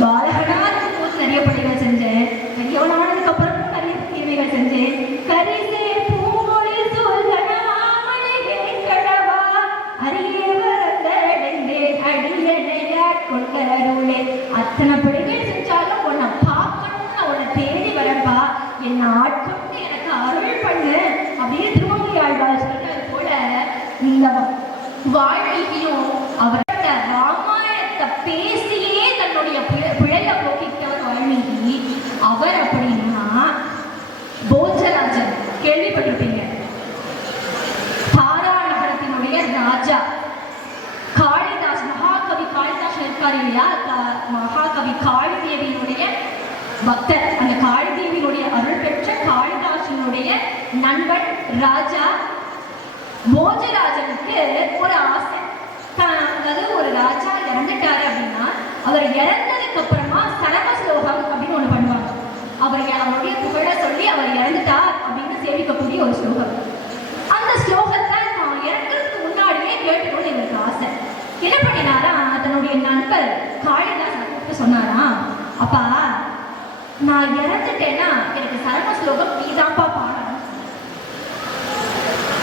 பாலகனாருக்கு போது நிறைய பணிகள் செஞ்சேன், பெரியவனானதுக்கு அப்புறமும் நிறைய தீமைகள் செஞ்சேன். கரிசே பூங்கொழில் சொல்கணாமலை வேங்கடவா அரிய வரந்தடைந்தேன் அடியனையார் கொண்டருளே. அத்தனை பணிகள் செஞ்சாலும் உன்னை பார்க்கணும்னு உன்னை தேடி வரப்பா, என்னை ஆட்கொண்டு எனக்கு அருள் பண்ணு அப்படின்னு திருமங்கையாழ்வார் சொல்றது போல இந்த வாழ்க்கையும் அவர் ராமாயணத்தை பேசியே தன்னுடைய பிழைய போக்கிட்டவர் வால்மீகி. அவர் அப்படின்னா போஜராஜன் கேள்விப்பட்டிருப்பீங்க, தாரா நகரத்தினுடைய ராஜா. காளிதாஸ் மகாகவி காளிதாஸ் இருக்காரு இல்லையா, மகாகவி காளிதேவியினுடைய பக்தர். அந்த காளிதேவியினுடைய அருள் பெற்ற காளிதாசனுடைய நண்பன் ராஜா போஜராஜனுக்கு ஒரு ஆசை. அதாவது ஒரு ராஜா இறந்துட்டாரு அப்படின்னா அவர் இறந்ததுக்கு அப்புறமா சரம ஸ்லோகம் அப்படின்னு ஒண்ணு பண்ணுவாங்க. அவருடைய புகழ சொல்லி அவர் இறந்துட்டார் அப்படின்னு சேவிக்கக்கூடிய ஒரு ஸ்லோகம். அந்த ஸ்லோகத்தை நான் இறங்குறதுக்கு முன்னாடியே கேட்டுக்கணும்னு எங்களுக்கு ஆசை. என்ன பண்ணினாரா, தன்னுடைய நண்பர் காளிதாஸ் கூப்பிட்டு சொன்னாரா, அப்பா நான் இறந்துட்டேன்னா எனக்கு சரம ஸ்லோகம் நீதான்ப்பா பாடணும்.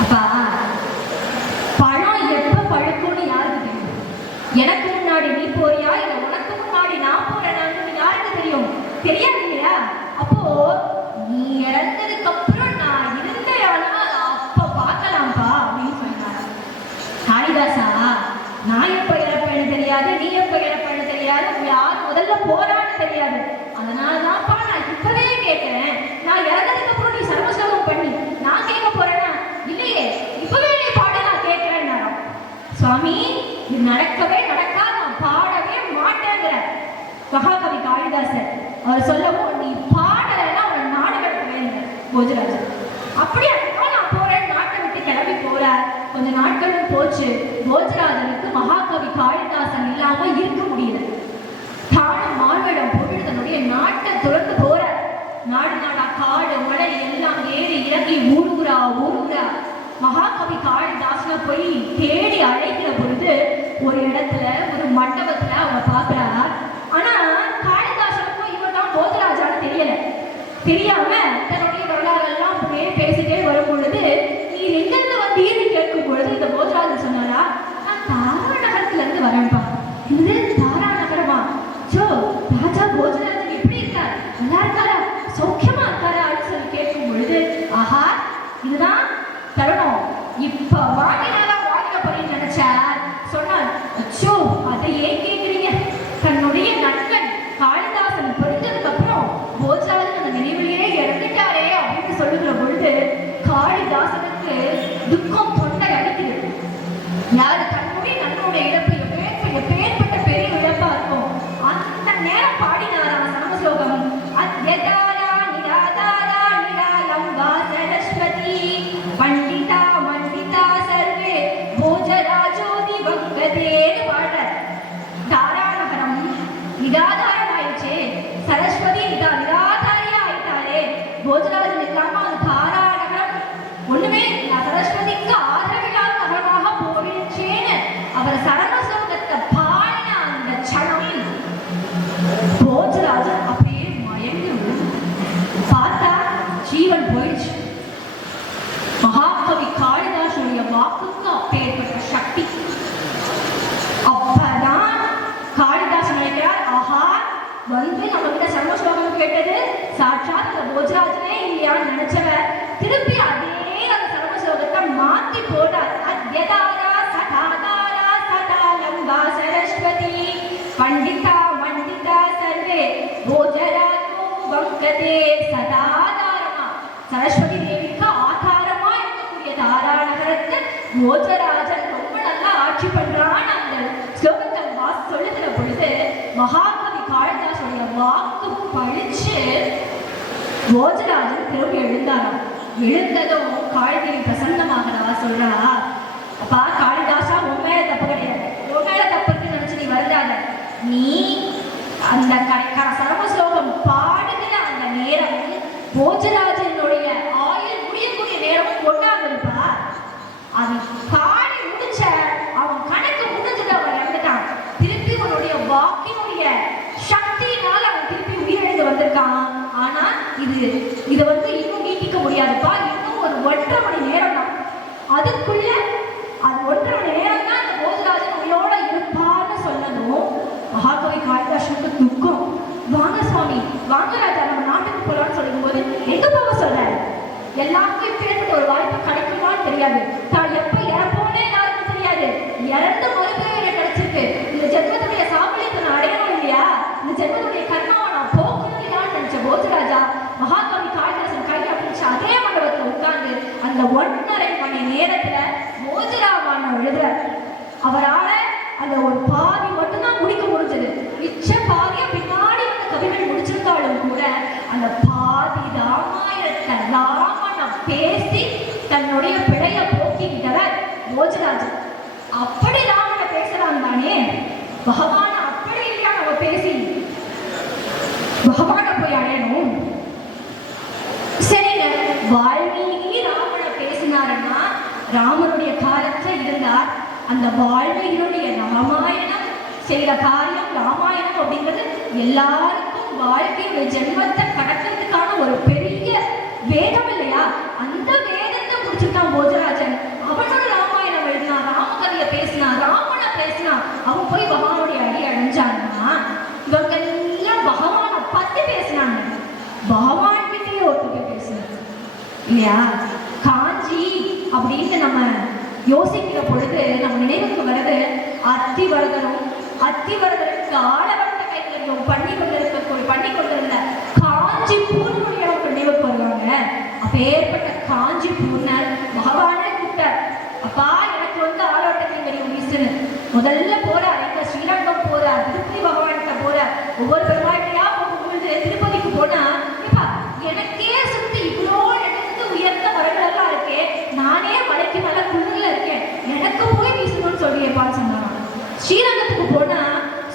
அப்பா பழம் எப்ப பழுக்கும்னு யாருக்கு தெரியும்? எனக்கு முன்னாடி நீ போறியா இல்ல உனக்கு முன்னாடி நான் போறேன்னு யாருக்கு தெரியும்? தெரியாது இல்லையா? அப்போ நீ இறந்ததுக்கு அப்புறம் நான் இருந்தேனா அப்ப பார்க்கலாம்ப்பா அப்படின்னு சொன்னார். காளிதாசா, நான் எப்ப இறப்பேன்னு தெரியாது, நீ எப்ப இறப்பேன்னு தெரியாது, யார் முதல்ல போறான்னு தெரியாது. அதனாலதான்ப்பா நான் இப்பவே கேட்கிறேன். நான் இறந்ததுக்கு அப்புறம் நீ சர்வஸ்லோகம் பண்ணி நான் கேட்க போறேன்னா இல்லையே, இப்பவே நீ பாட நான் கேட்கிறேன். சுவாமி இது நடக்கவே நடக்காது, நான் பாடவே மாட்டேங்கிற மகாகவி காளிதாசர். அவர் சொல்லவும் நீ பாடலைன்னா அவனை நாடு கடத்துவேன் போஜராஜன். அப்படியே நான் போறேன் நாட்டை விட்டு கிளம்பி போறார். கொஞ்ச நாட்களும் போச்சு. போஜராஜனுக்கு மகாகவி காளிதாசன் இல்லாம இருக்க முடியல. தானும் மார்வேடம் போட்டு தன்னுடைய நாட்டை துறந்து போறார். நாடு நாடா காடு மழை எல்லாம் ஏறி இறங்கி ஊருகுரா மகாகவி காளிதாசனை போய் தேடி அழைக்கிற பொழுது ஒரு இடத்துல ஒரு மண்டபத்துல அவங்க பாக்குறா. ஆனா காளிதாசனுக்கும் இவர் தான் போஜராஜான்னு தெரியாம தன்னுடைய வரலாறு எல்லாம் பேசிட்டே வரும் பொழுது நீ எங்கிருந்து வந்தீன்னு கேட்கும் பொழுது இந்த போஜராஜன் சொன்னாரா, நான் தாரா நகரத்துல இருந்து வரேன்பா. இது தாரா நகரமா? ஜோ ராஜா போஜராஜன் எப்படி இருக்கார், நல்லா இருக்காரா, சௌக்கியமா இருக்காரா அப்படின்னு சொல்லி கேட்கும் பொழுது ஆஹா இதுதான் தருணம், இப்ப வாங்கின போறீன்னு நினைச்சா சொன்னார். அச்சோ அதை ஏன் கேட்கிறீங்க, தன்னுடைய நண்பன் காளிதாசன் பிறந்ததுக்கு அப்புறம் போஜராஜன் அந்த நினைவிலேயே இறந்துட்டாரே துக்கம் தொண்டை அடிக்குது. யாரு தன்னுடைய இழப்பு எப்பேற்பட்ட பெரிய இழப்பா இருக்கும். அந்த நேரம் பாடினாராம் சரம ஸ்லோகம். அத்யதாரா நிராதாரா நிராலம் வா சரஸ்வதி பண்டிதா மண்டிதா சர்வே போஜராஜோதி வங்கதேன்னு பாடுற. தாராநகரம் நிராதாரம் ஆயிடுச்சே, சரஸ்வதி நிராதாரியா ஆயிட்டாரே, போஜராஜன் இல்லாம அது தாராநகரம் ஒண்ணுமே சரஸ்வதிக்கு ஆதரவில்லாத நகரமாக போயிடுச்சேன்னு அவர் சரம ஸ்லோகத்தை பாடின அந்த சனம் போஜராஜன் அப்படியே மயங்கி பார்த்தா ஜீவன் போயிடுச்சு. மகாகவி காளிதாசனுடைய வாக்குக்கு அப்பேற்பட்ட சக்தி. அப்பதான் காளிதாசன் நினைக்கிறார், ஆஹா வந்து நம்ம கிட்ட சரம ஸ்லோகம் கேட்டது சாட்சாத் அந்த போஜராஜனே இல்லையான்னு நினைச்சவர் திருப்பி அதே அந்த சரம ஸ்லோகத்தை மாத்தி போட்டார். அத்யதாரா சதாதாரா சதாலம் வா சரஸ்வதி பண்டிதா மண்டிதா சர்வே போஜராஜோ வங்கதே. சதாதாரமா சரஸ்வதி தேவிக்கு ஆதாரமா இருக்கக்கூடிய தாரா நகரத்தை போஜராஜன் ரொம்ப நல்லா ஆட்சி பண்றான். அந்த ஸ்லோகத்தை சொல்லுகிற பொழுது மகாகவி காளிதாசனுடைய வாக்கு பழிச்சு போஜராஜன் திரும்பி எழுந்தாராம். எழுந்ததும் காளிதேவி பிரசன்னமாகறா, சொல்றா, அப்பா காளிதாசா உன் மேல தப்பு கிடையாது, உன் மேல தப்புன்னு நினைச்சு நீ வருதாத. நீ அந்த சரம ஸ்லோகம் பாடுகிற அந்த நேரம் போஜராஜனுடைய ஆயுள் முடியக்கூடிய நேரம் கொண்டாடுப்பா. அது பாடி முடிச்ச அவன் கணக்கு முடிஞ்சது, அவன் இறந்துட்டான். திருப்பி உன்னுடைய வாக்கினுடைய சக்தியினால் அவன் திருப்பி உயிரிழந்து வந்திருக்கான். ஆனா இது வந்து இன்னும் நீட்டிக்க முடியாதுப்பா, இன்னும் ஒரு 1.5 மணி நேரம் தான். அதுக்குள்ள அது 1.5 மணி நேரம் தான் அந்த போஜராஜன் உயிரோட இருப்பான்னு சொன்னதும் மகாகவி காளிதாசனுக்கு துக்கம். வாங்க சுவாமி, வாங்க ராஜா, நம்ம நாட்டுக்கு போலான்னு சொல்லும் போது எங்க போக சொல்றாரு? எல்லாருக்கும் இப்பேற்பட்ட ஒரு வாய்ப்பு கிடைக்குமான்னு தெரியாது, தான் எப்ப இறப்போனே யாருக்கும் தெரியாது. இறந்து மறுபிறவி கிடைச்சிருக்கு. இந்த ஜென்மத்துடைய சாபல்யத்தை நான் அடையணும் இல்லையா, இந்த ஜென்மத்துடைய கர்மாவை நான் போகணும் இல்லையான்னு நினைச்ச போஜராஜா மகாகவி காளிதாசன் கையில பிடிச்ச அதே மண்டபத்துல உட்கார்ந்து அந்த 1.5 மணி நேரத்துல போஜராவான எழுதுற. அவரால அந்த ஒரு பாதி மட்டும்தான் முடிக்க முடிஞ்சது. மிச்ச பாதியை பின்னாடி வந்து கவிகள் முடிச்சிருந்தாலும் கூட அந்த பாதி ராமாயணத்தை ராமனை பேசி தன்னுடைய பிழைய போக்கிக்கிட்டவர் போஜராஜன். அப்படி ராமனை பேசுறான் தானே, பகவான அப்படி இல்லையா நம்ம பேசி பகவான போய் அடையணும். சரிங்க, வால்மீகி ராமனை பேசினாருன்னா ராமனுடைய காலத்துல இருந்தார். அந்த வால்மீகியுடைய ராமாயணம் செய்த காரியம் ராமாயணம் அப்படிங்கிறது எல்லாருக்கும் வாழ்க்கையுடைய ஜென்மத்தை கடக்கிறதுக்கான ஒரு பெரிய வேதம் இல்லையா? அந்த வேதத்தை முடிச்சுட்டான் போஜராஜன். அவனோட ராமாயணம் எழுதினா, ராமகதையை பேசினா, ராமனை பேசினா, அவன் போய் பகவானுடைய அடி அடைஞ்சான்னா இவங்க எல்லாம் பகவானை பத்தி பேசினாங்க. பகவான் கிட்டே ஒருத்தர் பேசினாங்க இல்லையா? காஞ்சி அப்படின்னு நம்ம யோசிக்கிற பொழுது நம்ம நினைவுக்கு வருது அத்திவரதருக்கு ஆளவட்ட கைங்கரியம் பண்ணி கொண்டிருந்த காஞ்சி பூர்ணனுடைய நினைவுக்கு வருவாங்க. அப்பேற்பட்ட காஞ்சி பூர்ணர் பகவானே கூப்பிட்டார், அப்பா எனக்கு வந்து ஆளவட்ட கைங்கரியம் வீசுன்னு. முதல்ல போறார், எங்க ஸ்ரீரங்கம் போறார், திருப்பதி பகவான்கிட்ட போறார். ஒவ்வொரு பெருமாட்டியா போகும்பொழுது திருப்பதிக்கு போனா, எனக்கே சுத்தி இவ்வளோ இடத்துக்கு உயர்ந்த மரங்களெல்லாம் இருக்கே, நானே மலைக்கு மேல குளிர்ல இருக்கேன், எனக்கு போய் வீசணும்னு சொல்லியப்பான்னு சொன்னாங்க. ஸ்ரீரங்கத்துக்கு போனா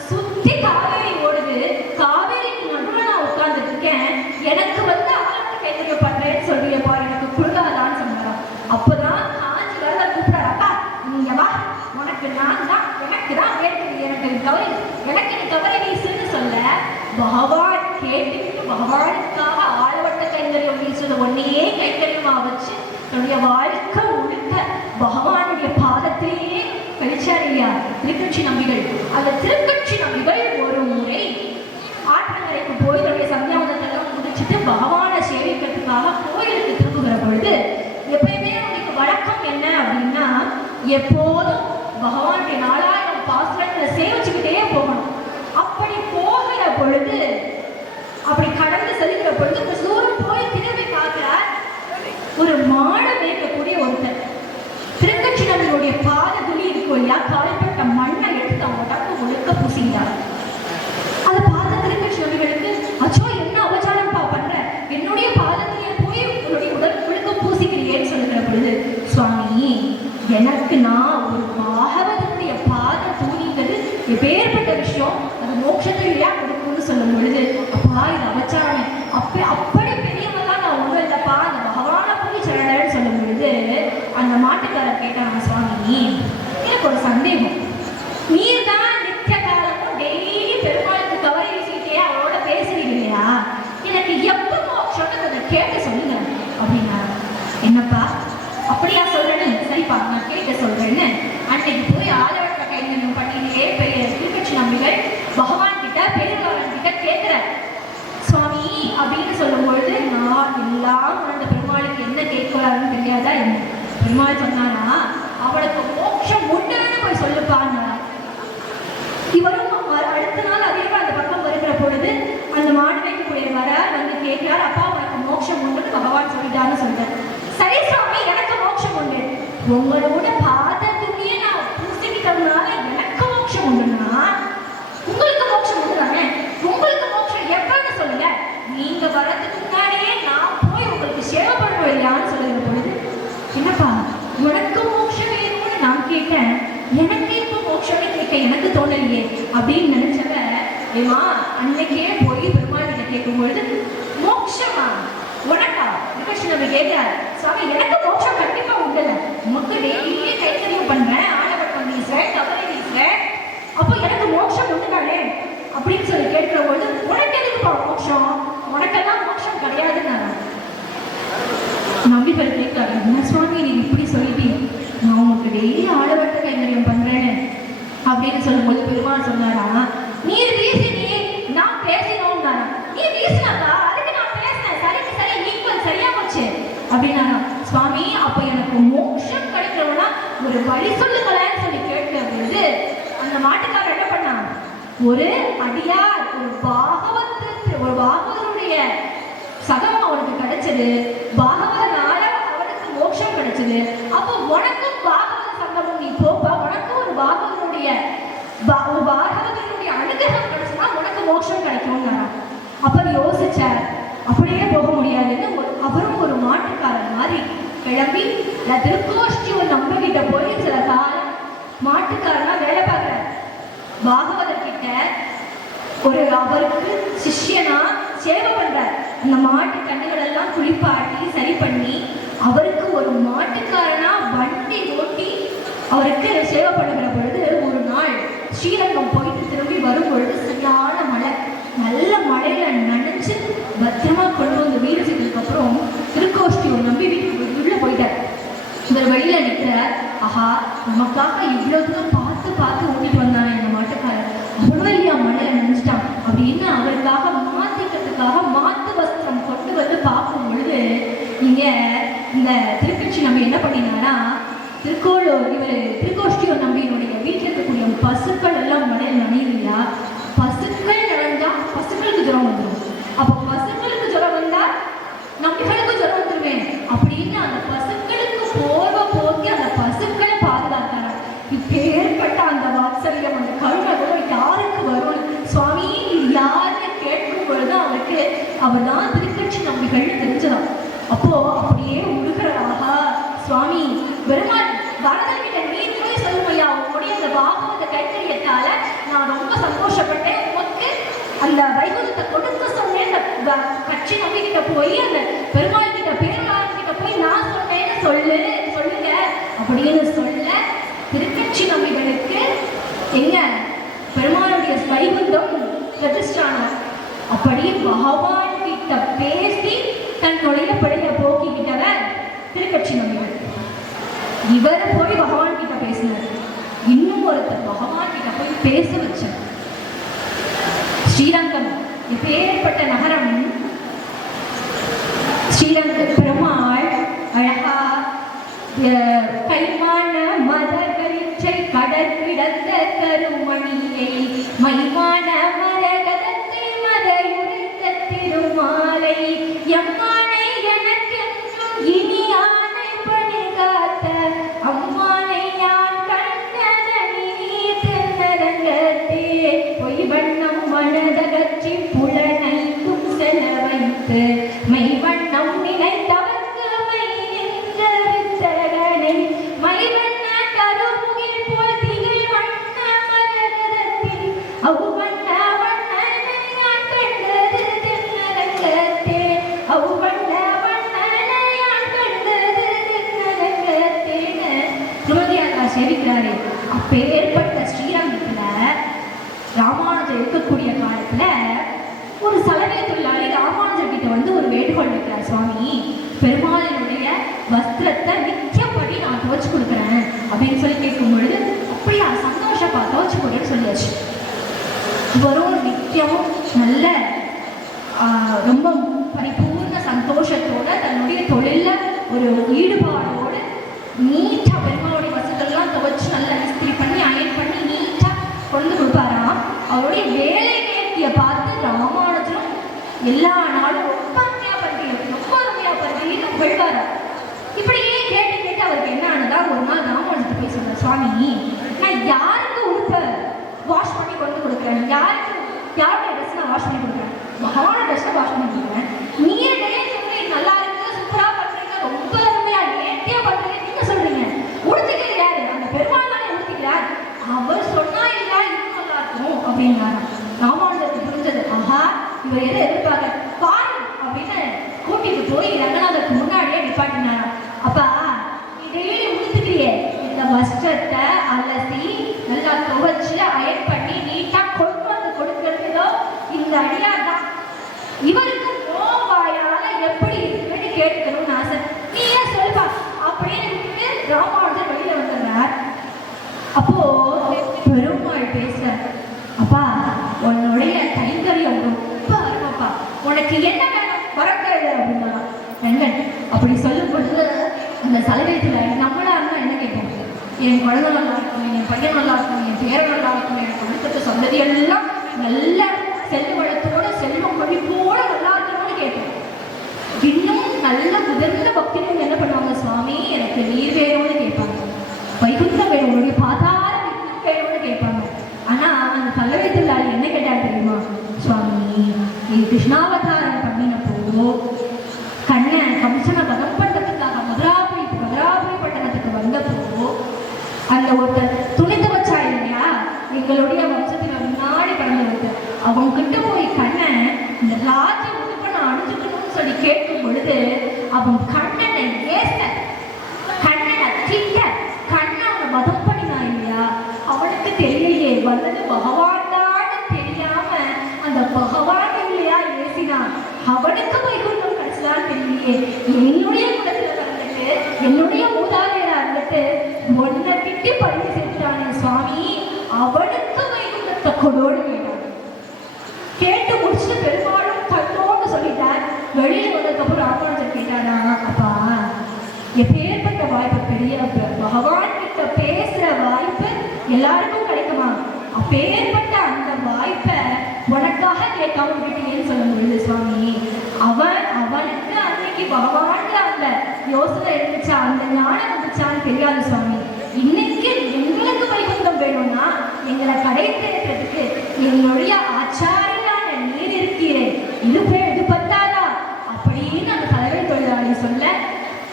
சுத்தி காவேரி ஓடுது, காவேரிக்கு நடுவில் நான் உட்கார்ந்து இருக்கேன், எனக்கு வந்து ஆளவட்ட கைங்கரியம் பண்றேன்னு சொல்லியப்பா, எனக்கு கொடுக்காதான்னு சொன்னாங்க. அப்பதான் காஞ்சி வரல கூப்பிட்டாரு, அப்பா நீங்க வா, உனக்கு நான் தான், எனக்கு தான் வேண்டியது, எனக்கு நீ கவலை வீசுன்னு சொல்ல பகவான் கேட்டுக்கிட்டு பகவானுக்காக ஆளவட்ட கைங்கரியம் வீசுறது ஒன்னையே கைங்கரியமா வச்சு தன்னுடைய வாழ்க்கை முழுக்க பகவானுடைய பாதத்திலேயே கழிச்சார் இல்லையா திருக்கட்சி நம்பிகள். அந்த திருக்கட்சி நம்பிகள் ஒரு முறை ஆற்றங்கரைக்கு போய் தன்னுடைய சந்தியாவதத்தெல்லாம் முடிச்சுட்டு பகவானை சேவிக்கிறதுக்காக கோயிலுக்கு திரும்புகிற பொழுது எப்பயுமே அவங்களுக்கு வழக்கம் என்ன அப்படின்னா, எப்போதும் பகவானுடைய 4000 பாசுரங்களை சேவிச்சுக்கிட்டே போகணும். அப்படி போகிற பொழுது, அப்படி கடந்து செல்கிற பொழுது தூரம் போய் திரும்பி பார்க்கிறார், ஒரு மாடு மேய்க்கக்கூடிய ஒருத்தர் கேட்க சொல்றேன்னு அன்னைக்கு போய் ஆலவட்ட கைங்கரியம் பண்ணிட்டே பெரிய திருக்கட்சி நம்பிகள் பகவான் கிட்ட பெருமாள் கிட்ட கேட்கிற சுவாமி அப்படின்னு சொல்லும் பொழுது நான் எல்லாம் உணர்ந்த பெருமாளுக்கு என்ன கேட்கிறாருன்னு தெரியாதா என்ன பெருமாள் சொன்னானா அவளுக்கு மோட்சம் உண்டுன்னு போய் சொல்லுப்பான்னு. இவரும் அடுத்த நாள் அதே அந்த பக்கம் வருகிற பொழுது அந்த மாடு வைக்கக்கூடிய வர வந்து கேட்கிறார், அப்பா உனக்கு மோட்சம் உண்டுன்னு பகவான் சொல்லிட்டான்னு சொல்றேன். சரி சுவாமி எனக்கு மோட்சம் உண்டு, உங்களோட பாதத்துக்கே நான் பூசிக்கிட்டதுனால எனக்கு மோட்சம் உண்டுன்னா உங்களுக்கு மோட்சம் உண்டு தானே, உங்களுக்கு மோட்சம் எப்பன்னு சொல்லுங்க, நீங்க வரதுக்கு முன்னாடியே நான் போய் உங்களுக்கு சேவை பண்ணுவோம் இல்லையான்னு சொல்லுகிற பொழுது என்னப்பா உனக்கு மோட்சம் வேணும்னு நான் கேட்டேன், எனக்கு இப்போ மோட்சமே கேட்க எனக்கு தோணலையே அப்படின்னு நினைச்சவ ஏமா அன்னைக்கே போய் பெருமாள் கிட்ட கேட்கும் பொழுது மோட்சமா உனக்கா நம்ம கேட்கிறார் சுவாமி எனக்கு மோட்சம் கண்டிப்பா உண்டுல, உனக்கு டெய்லியே கைத்தறியும் பண்றேன், ஆலவட்டம் வீசுறேன், கவலை வீசுறேன், அப்போ எனக்கு மோட்சம் உண்டுதானே அப்படின்னு சொல்லி கேட்கிற பொழுது உனக்கு எதுக்குப்பா மோட்சம், உனக்கெல்லாம் மோட்சம் கிடையாதுன்னு நம்பிகள் கேட்காரு. என்ன சுவாமி நீ இப்படி சொல்லிட்டீங்க, நான் உனக்கு டெய்லி ஆலவட்ட கைங்கரியம் பண்றேன்னு அப்படின்னு சொல்லும்போது பெருமாள் சொன்னாரா, நீர் வீசினே நான் பேசினோம்னாரா, நீ வீசினாக்கா அதுக்கு நான் பேசினேன், சரிக்கு சரி ஈக்குவல் சரியா போச்சு அப்படின்னாரா. சுவாமி அப்ப எனக்கு மோட்சம் கிடைக்கிறவனா ஒரு வழி சொல்லுங்களேன்னு சொல்லி கேட்கிற பொழுது அந்த மாட்டுக்காரர் என்ன பண்ணான், ஒரு அடியார் ஒரு பாகவதருடைய சகம் அவனுக்கு கிடைச்சது, பாகவதனால அவனுக்கு மோட்சம் கிடைச்சது, அப்போ உனக்கும் பாகவத சங்கமும் நீ போப்பா, உனக்கும் ஒரு பாகவதனுடைய அனுகிரகம் கிடைச்சுன்னா உனக்கு மோட்சம் கிடைக்கும்னா. அப்ப யோசிச்ச அப்படியே போக முடியாதுன்னு அவரும் ஒரு மாட்டுக்காரர் மாதிரி கிளம்பி திருக்கோஷ்டியூர் நம்பிக்கிட்ட போய் சில காலம் மாட்டுக்காரனா வேலை பார்க்கிற பாகவதர் கிட்ட ஒரு அவருக்கு சிஷ்யனா சேவை பண்றார். அந்த மாட்டு கண்ணுகள் எல்லாம் குளிப்பாட்டி சரி பண்ணி அவருக்கு ஒரு மாட்டுக்காரனா வண்டி ஓட்டி அவருக்கு சேவை பண்ணுகிற பொழுது ஒரு நாள் ஸ்ரீரங்கம் போயிட்டு திரும்பி வரும் பொழுது சரியான மழை, நல்ல மழையில நனைச்சு பத்திரமா கொண்டு வந்து வீடு செய்ததுக்கு அப்புறம் திருக்கோஷ்டியூர் நம்பி வீட்டுக்கு உள்ள போயிட்டார். இவர் வெளியில நிற்கிறார், ஆஹா நமக்காக இவ்வளவு தூரம் பார்த்து பார்த்து ஓட்டிட்டு வந்தானே இந்த மாட்டுக்காரர், அவ்வளோ இல்லையா மழையில நினைச்சிட்டான் அப்படின்னு அவருக்காக மாத்திக்கிறதுக்காக மாத்து வஸ்திரம் கொண்டு வந்து பார்க்கும் பொழுது இங்க இந்த திருக்கட்சி நம்பி என்ன பண்ணினாரா, திருக்கோஷ்டியூர் நம்பியினுடைய வீட்டில் இருக்கக்கூடிய பசுக்கள் எல்லாம் மழையில் நனையிலையா, பசுக்கள் நனைஞ்சா பசுக்களுக்கு ஜுரம் வந்துடும், அப்போ பசுக்களுக்கு ஜுரம் வந்தா நம்பிகளுக்கு ஜுரம் வந்துருவேன் அப்படின்னு அந்த பசுக்களுக்கு போர்வ போக்கி அந்த பசுக்களை பாதுகாத்தாங்க. இப்பேற்பட்ட அந்த வாத்சல்யம் அந்த கருணை யாருக்கு வரும் சுவாமி யாருன்னு கேட்கும் பொழுது அவருக்கு அவர் தான் திருக்கட்சி நம்பிகள் தெரிஞ்சதான். அப்போ அப்படியே உருகிறாக சுவாமி பெருமாள் வரதன்கிட்ட நீ போய் சொல்லுமையா, உங்களுடைய அந்த பாகவத கைத்தறியத்தால நான் ரொம்ப சந்தோஷப்பட்டேன், உனக்கு அந்த வைகுந்தத்தை கொடுக்க சொன்னேன், அந்த கட்சி நம்பிக்கிட்ட போய் அந்த பெருமாள் கிட்ட பெருமாள் கிட்ட போய் நான் சொன்னேன்னு சொல்லுங்க அப்படின்னு சொல்ல திருக்கட்சி நம்பிகளுக்கு எங்க பெருமாளுடைய வைகுந்தம் ரெஜிஸ்டர். அப்படி பகவான் கிட்ட பேசி தன்னுடைய பிழைய போக்கிக்கிட்டவர் திருக்கட்சி நம்பிகள். இவர் போய் பகவான் கிட்ட பேசினார், இன்னும் ஒருத்தர் பகவான் கிட்ட போய் பேச வச்சார். ஸ்ரீரங்கம் எப்பேற்பட்ட நகரம், ஸ்ரீரங்க பெருமாள் அழகா கைமான மதகரிச்சை கடற்கிடந்த கருமணியை மைமான மரகதத்தை மதையுரித்த திருமாலை எம்மானை எனக்கென்றும் இனி ஆனை பணிகாத்த அம்மானை யான் கண்டனி தென்னரங்கத்தே பொய் வண்ணம் மனதகற்றி புலனைந்தும் செலவைத்து மெய் வண்ணம் நினைத்தவர்க்கு மை நின்ற வித்தகனை மை வண்ண கருமுகில் போல் திகழ் வண்ண மரகதத்தில் அவு வண்ண வண்ணனை யான் கண்டது தென்னரங்கத்தே அவு வண்ண வண்ணனை யான் கண்டது தென்னரங்கத்தேன்னு திருமதியாக்கா சேவிக்கிறாரே. அப்பேற்பட்ட ஸ்ரீரங்கத்துல ராமானுஜர் இருக்கக்கூடிய காலத்துல ஒரு சலவை தொழிலாளி ராமானுஜர் கிட்ட வந்து ஒரு வேண்டுகோள் வைக்கிறார், சுவாமி பெருமாளினுடைய வஸ்திரத்தை நிச்சயப்படி நான் துவச்சு கொடுக்குறேன் அப்படின்னு இவரும் நித்தியமும் நல்ல ரொம்ப பரிபூர்ண சந்தோஷத்தோட தன்னுடைய தொழில ஒரு ஈடுபாடோடு நீட்டா பெருமாளுடைய வசதிகள்லாம் துவைச்சு நல்லா இஸ்திரி பண்ணி அயன் பண்ணி நீட்டா கொண்டு கொடுப்பாராம். அவருடைய வேலை நேர்த்தியை பார்த்து ராமானுஜரும் எல்லா நாளும் ரொம்ப அருமையா பண்றீங்கன்னு புகழ்வாரா. இப்படியே கேட்டு கேட்டு அவருக்கு என்ன ஆனதா, ஒரு நாள் ராமானுஜத்தை போய் சொல்றார், சுவாமி நான் யாருக்கு உடுப்ப வாஷ் பண்ணி கொண்டு கொடுக்குறேன், யாருடைய ட்ரெஸ் நான் வாஷ் பண்ணி கொடுக்குறேன், பகவான ட்ரெஸ்ஸை வாஷ் பண்ணி கொடுக்குறேன், நீயே சொல்லி நல்லா இருக்கு சூப்பரா பண்றீங்க ரொம்ப அருமையா நேர்த்தியா பண்றீங்க நீங்க சொல்றீங்க, உடுத்துக்கிறது யாரு, அந்த பெருமாள் தானே உடுத்துக்கிறார், அவர் சொன்னா இல்ல இன்னும் நல்லா இருக்கும் அப்படின்னாரு. ராமானுஜருக்கு புரிஞ்சது, ஆஹா இவர் எதை எதிர்பார்க்க பாரு அப்படின்னு கூட்டிட்டு போய் ரங்கநாதருக்கு முன்னாடியே நிப்பாட்டினாராம். அப்பா நீ டெய்லி உடுத்துக்கிறியே இந்த வஸ்திரத்தை அலசி நல்லா துவைச்சு அயன் பண்ணி நீட்டா கொண்டு வந்து கொடுக்கறதோ இந்த அடியார் தான். இவருக்கு வாயால எப்படி இருக்குன்னு கேட்கணும்னு ஆசை, நீயே சொல்லுப்பா அப்படின்னு ராமானுஜர் வெளியில வந்துடுறார். அப்போ பெருமாள் பேசுறார், அப்பா உன்னுடைய கைங்கரியம் ரொம்ப அருமைப்பா, உனக்கு என்ன வேணும் வரக்கேளு அப்படின்னா. பெண்கள் அப்படி சொல்லும் பொழுது அந்த சலுகைத்துல நம்மளா இருந்தா என்ன கேட்போம், என் குழந்தை நல்லா இருக்கணும், என் பையன் நல்லா இருக்கணும், என் பேரை நல்லா இருக்கணும், எனக்கு அடுத்த சந்ததி எல்லாம் நல்ல செல்வ வளத்தோட செல்வம் கொழிப்போட நல்லா இருக்கணும்னு கேட்போம். இன்னும் நல்ல முதிர்ந்த பக்திகள் என்ன பண்ணுவாங்க, சுவாமி எனக்கு நீர் வேணும்னு கேட்பாங்க, வைகுந்தம் வேணும், உங்களுடைய பாதார வேணும்னு கேட்பாங்க. ஆனா அந்த பல்லவத்தில் என்ன கேட்டாரு தெரியுமா, சுவாமி இது கிருஷ்ணாவதாரம் பண்ணினப்போ கண்ணன் கம்சனை வதம் பண்றதுக்காக மதுராபுரி பட்டணத்துக்கு வந்தப்போ அந்த ஒருத்தர் துணித்து வச்சா இல்லையா, எங்களுடைய வம்சத்துல முன்னாடி பிறந்தவங்க, அவங்க கிட்ட போய் கண்ணன் இந்த ராஜ உடுப்பை நான் அணிஞ்சுக்கணும்னு சொல்லி கேட்கும் பொழுது அவன் கண்ணனை ஏச கண்ணனை திட்ட கண்ணன் அவனை வதம் பண்ணினா இல்லையா, அவனுக்கு தெரியலையே வந்தது பகவான் தான் தெரியாம அந்த பகவான் இல்லையா ஏசினான், அவனுக்கு வைகுண்டம் கிடைச்சதான் தெரியலையே, என்னுடைய குலத்துல வந்துட்டு என்னுடைய மூதாதையரா இருந்துட்டு ஒன்னை விட்டு பறிவு செஞ்சானே சுவாமி, அவனுக்கு வைகுண்டத்தை கொடோடு கேட்டான். கேட்டு முடிச்சுட்டு பெருமாளும் தன்னோடு சொல்லிட்டார். வெளியில வந்ததுக்கப்புறம் ராமானுஜர் கேட்டானா, அப்பா எப்பேற்பட்ட வாய்ப்பு, பெரிய பகவான் கிட்ட பேசுற வாய்ப்பு எல்லாருக்கும் கிடைக்குமா, அப்பேற்பட்ட அந்த வாய்ப்பை உனக்காக கேட்காம விட்டீங்கன்னு சொல்ல முடியுது சுவாமி, அவனுக்கு அன்னைக்கு பகவான் அந்த யோசனை இருந்துச்சா அந்த ஞானம் வந்துச்சான்னு தெரியாது சுவாமி, இன்னைக்கு எங்களுக்கு வைகுந்தம் வேணும்னா எங்களை கடை தேடுறதுக்கு என்னுடைய ஆச்சாரியான நீர் இருக்கிறேன், இது பத்தாதா அப்படின்னு அந்த தலைமை தொழிலாளி சொல்ல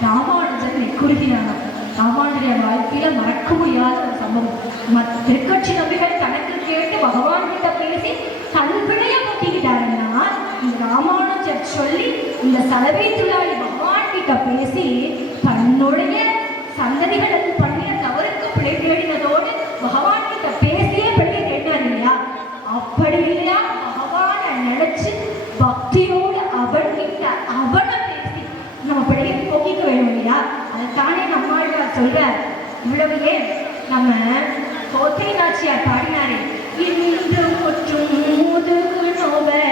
ராமானுஜன் குறுகினாங்க. ராமானுடைய வாழ்க்கையில மறக்க முடியாத ஒரு சம்பவம், திருக்கட்சி நம்பிகள் கணக்கு கேட்டு பகவான் கிட்ட பேசி கல்வினைய போட்டிக்கிட்டாருன்னா இந்த ராமானுஜர் சொல்லி இந்த சலவை தொழிலாளி பகவான் கிட்ட பேசி தன்னுடைய சந்ததிகளுக்கு பண்ணிய தவறுக்கு பிழை தேடினதோடு பகவான் கிட்ட பேசியே பிழையை தேடினார் இல்லையா, அப்படி இல்லையா பகவானை நினைச்சு பக்தியோடு அவன்கிட்ட அவனை பேசி நம்ம பிழையை போக்கிக்க வேணும் இல்லையா, அதைத்தானே நம்மாழ்வார் சொல்றார். இவ்வளவு ஏன் நம்ம கோத்தை நாச்சியார் பாடினாரே, இன்று முற்றும் முதுகு நோவை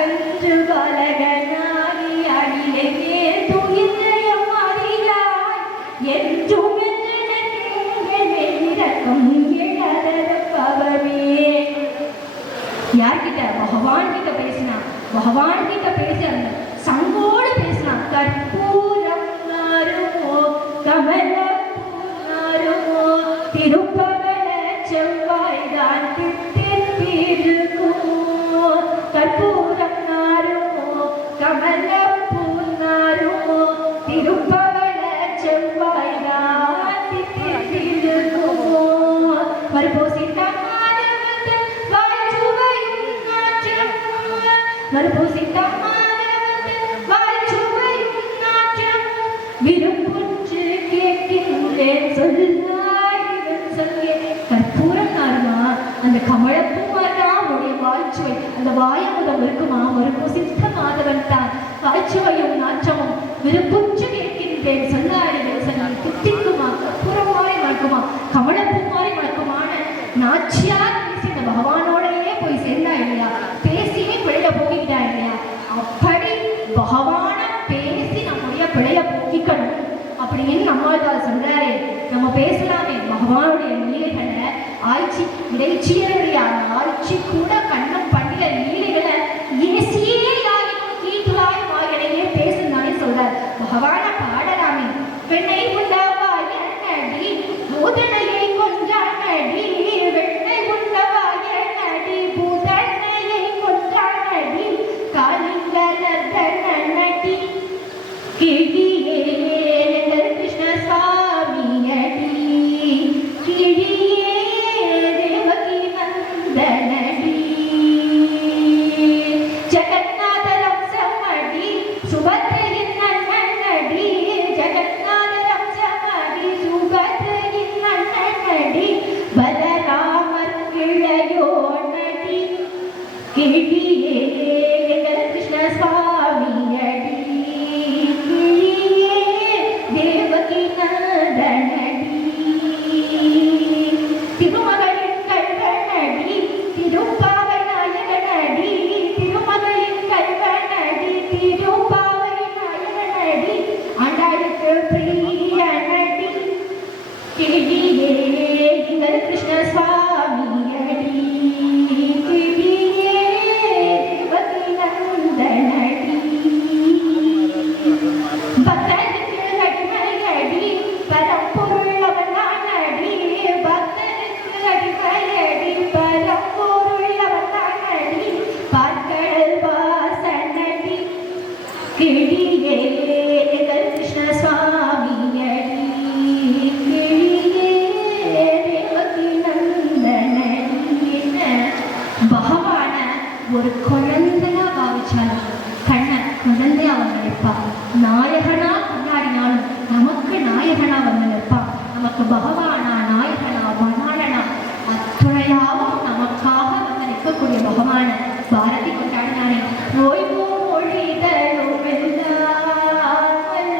அன்று பலகனாரி அடிலே துயின்றைய மாறியாய் என்றும் இறக்கம் இழதரப்பவமே. யார்கிட்ட, பகவான் கிட்ட பேசினா, பகவான் கிட்ட பேசி அந்த சங்கோடு பேசினா, கற்பூரம் நாருமோ கமலப்பூ நாருமோ திருப்பவள செவ்வாய்தான் பித்திருக்குமோ, கற்பூரம் நாருமோ கமலப்பூ நாருமோ திருப்பவள செவ்வாய்தான் பித்திருக்குமோ, மறுபோசித்த மாதவத்தில் வாய்ச்சுவையும் நாற்றம், மறுபோசித்த மாதவத்தில் வாய்ச்சுவையும் நாற்றம், விரும்புன்று கேட்கின்றேன் சொல்லாய் சொல்லே. கற்பூரம் நாருமா அந்த கமலப்பூ மாறா அவனுடைய வாய்ச்சுவை, அந்த வாயமுதம் இருக்குமா, மறுபோசித்த மாதவன் தான் வாய்ச்சுவையும் நாற்றமும் விருப்புற்று இருக்கின்றேன் சொல்லாடி தித்திக்குமா புறமாறி மணக்குமா கமலப்பூ மாறி மணக்குமான நாச்சியார் இந்த பகவானோடையே போய் சேர்ந்தா இல்லையா, பேசியே பிழைய போக்கிட்டா இல்லையா. அப்படி பகவான பேசி நம்முடைய பிழைய போக்கிக்கணும் அப்படின்னு நம்மால் சொல்றாரு. நம்ம பேசலாமே பகவானுடைய லீலைகளை, ஆட்சி இடைச்சியருடைய ஆட்சி கூட கண்ணம் பண்ணிய லீலைகளை ஏசியே யாரும் கீட்டுவாய் வாயிலையே பேசுனாலே சொல்றாரு. பகவான பாடலாமே. பெண்ணை உண்டவாய நடி பூதனையை கொஞ்சால் நடி, வெண்ணை உண்டவாய நடி பூதனையை கொஞ்சால் நடி, காலிங்கலர்தன நடி கிழியே கிருஷ்ண சுவாமியடி, கிழியே தேவகி நந்தனடி, ஜகநாத ரம்சமடி சுபத்ரையின் நன்னடி, ஜகநாத ரம்சமடி சுபத்ரையின் நன்னடி, பலராமர் இளையோ நடி, கிழியே கிருஷ்ண சுவாமியடி, கிழியே தேவகி நந்தனடி, திருமகளின் கல்வனடி திருப்பாவை நாயகனடி, திருமகளின் கல்வனடி திருப்பாவை நாயகனடி, ஆண்டாளுக்கு பிரியனடி, கிழியே எங்கள் கிருஷ்ண சுவாமியடி, கிழியே தேவகி நந்தனடி, பக்தனுக்கு அடிமையடி பரம்பொருள் அவனானடி, பக்தனுக்கு அடிமையடி பரம்பொருள் அவனானடி, பார்க்கடல் வாசனடி, கிழியே எங்கள் கிருஷ்ண சுவாமியடி, கிழியே தேவகி நந்தனடி. பகவான ஒரு குழந்தையா பாவிச்சாலும் கண்ணன் குழந்தையா வந்து நிற்பா. நாயகனா கொண்டாடினாலும் நமக்கு நாயகனா வந்து நிற்பா. நமக்கு பகவானா நாயகனா மணாளனா அத்துணையாவும் நமக்காக வந்து நிற்கக்கூடிய பகவான பாரதி கொண்டாடினானே. ஓய்வோ மொழி தரும் வல்லவன்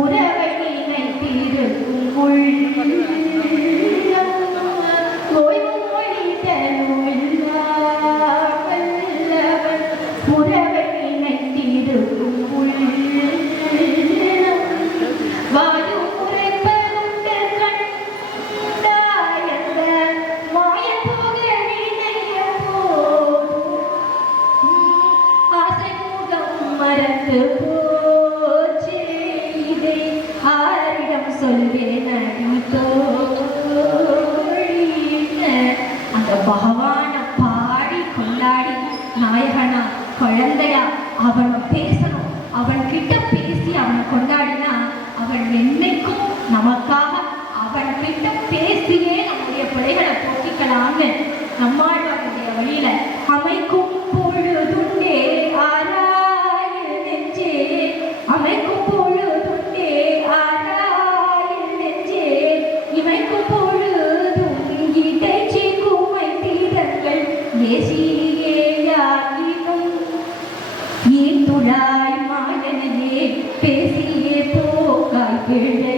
உறவை நினைத்திருக்கும் உள்ளம், ஓய்வோ மொழி தரும் வல்லவன் உறவை நினைத்திருக்கும் உள்ளம், வாயு உரைப்பதுண்டு கண்டாயந்த மாயப் புகழினைய போதும், ஆசை முகம் மறந்து போச்சு இதை ஆரிடம் சொல்வேன் தோழின்னு. அந்த பகவான பாடி கொண்டாடி நாயகனா குழந்தையா அவன் பேசணும். அவன் கிட்ட பேசி அவனை கொண்டாடினா அவன் என்னைக்கும் நமக்காக அவன் கிட்ட பேசியே நம்முடைய பிழைகளை போக்கிக்கலாம்னு நம்மாழ்வாருடைய வழியில அமைக்கும் பொழுதுண்டே ஆராயில் நெஞ்சே, அமைக்கும் பொழுதுண்டே ஆராயில் நெஞ்சே, இமைக்கும் பொழுதும் இடைச்சி குமை தீரங்கள் ஏசியே யாயினும் ஈந்துழாய் மாயனையே பேசியே போகாய் பிழையே,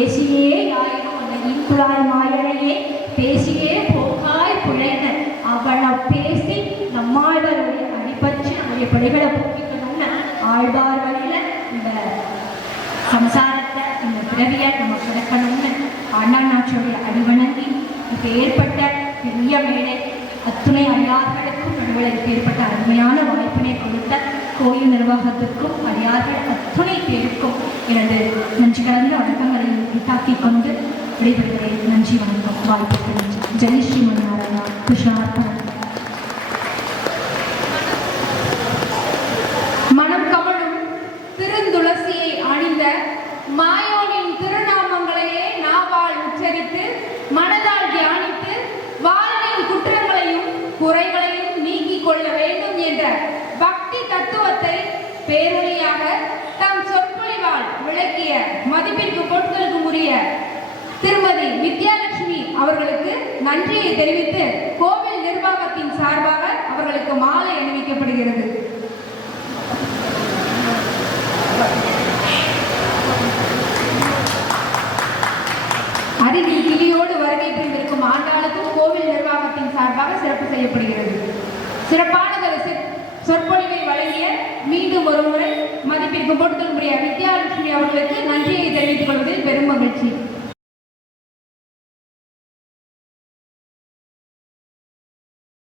ஏசியே யாயினும் அந்த ஈந்துழாய் மாயனையே பேசியே போகாய் பிழைன அவனை பேசி நம்மாழ்வாருடைய அடிபற்றி நம்முடைய பிழைகளை போக்கிக்கணும்னு ஆழ்வார் வழியில இந்த சம்சாரத்தை இந்த பிறவியை நம்ம கிடக்கணும்னு ஆண்டாநாச்சியுடைய அடிவணங்கி இப்போ ஏற்பட்ட பெரிய மேடை அத்துணை அடியார்களுக்கும் நடுவில் ஏற்பட்ட அருமையான வாய்ப்பினை கொடுத்த கோயில் நிர்வாகத்திற்கும் அடியார்கள் அத்துணை பேருக்கும் எனது நன்றி கலந்த வணக்கங்களை உண்டாக்கிக் கொண்டு விடைபெறுகிறேன். நன்றி, வணக்கம், வாய்ப்புக்கு நன்றி. ஜெய் ஸ்ரீமன்னாராயணா. கிருஷ்ணார்ப்பணம். மனம் கமழும் திருந்துளசியை அணிந்த மாயோனின் திருநாமங்களையே நாவால் உச்சரித்து மனதால் தியானித்து வாழ்வின் குற்றங்களையும் குறைகளையும் நீக்கிக் கொள்ள வேண்டும் என்ற பக்தி தத்துவத்தை பேரொழியாக தம் சொற்பொழிவால் விளக்கிய மதிப்பிற்கு பொருட்களுக்கு உரிய திருமதி வித்யாலட்சுமி அவர்களுக்கு நன்றியை தெரிவித்து கோவில் நிர்வாகத்தின் சார்பாக அவர்களுக்கு மாலை அணிவிக்கப்படுகிறது. செய்யப்படுகிறது. சிறப்பானதொரு சொற்பொழிவை வழங்கிய மீண்டும் ஒரு முறை மதிப்பிற்கு போட்டுதல் வித்யாலட்சுமி அவர்களுக்கு நன்றியை தெரிவித்துக் கொள்வதில் பெரும் மகிழ்ச்சி.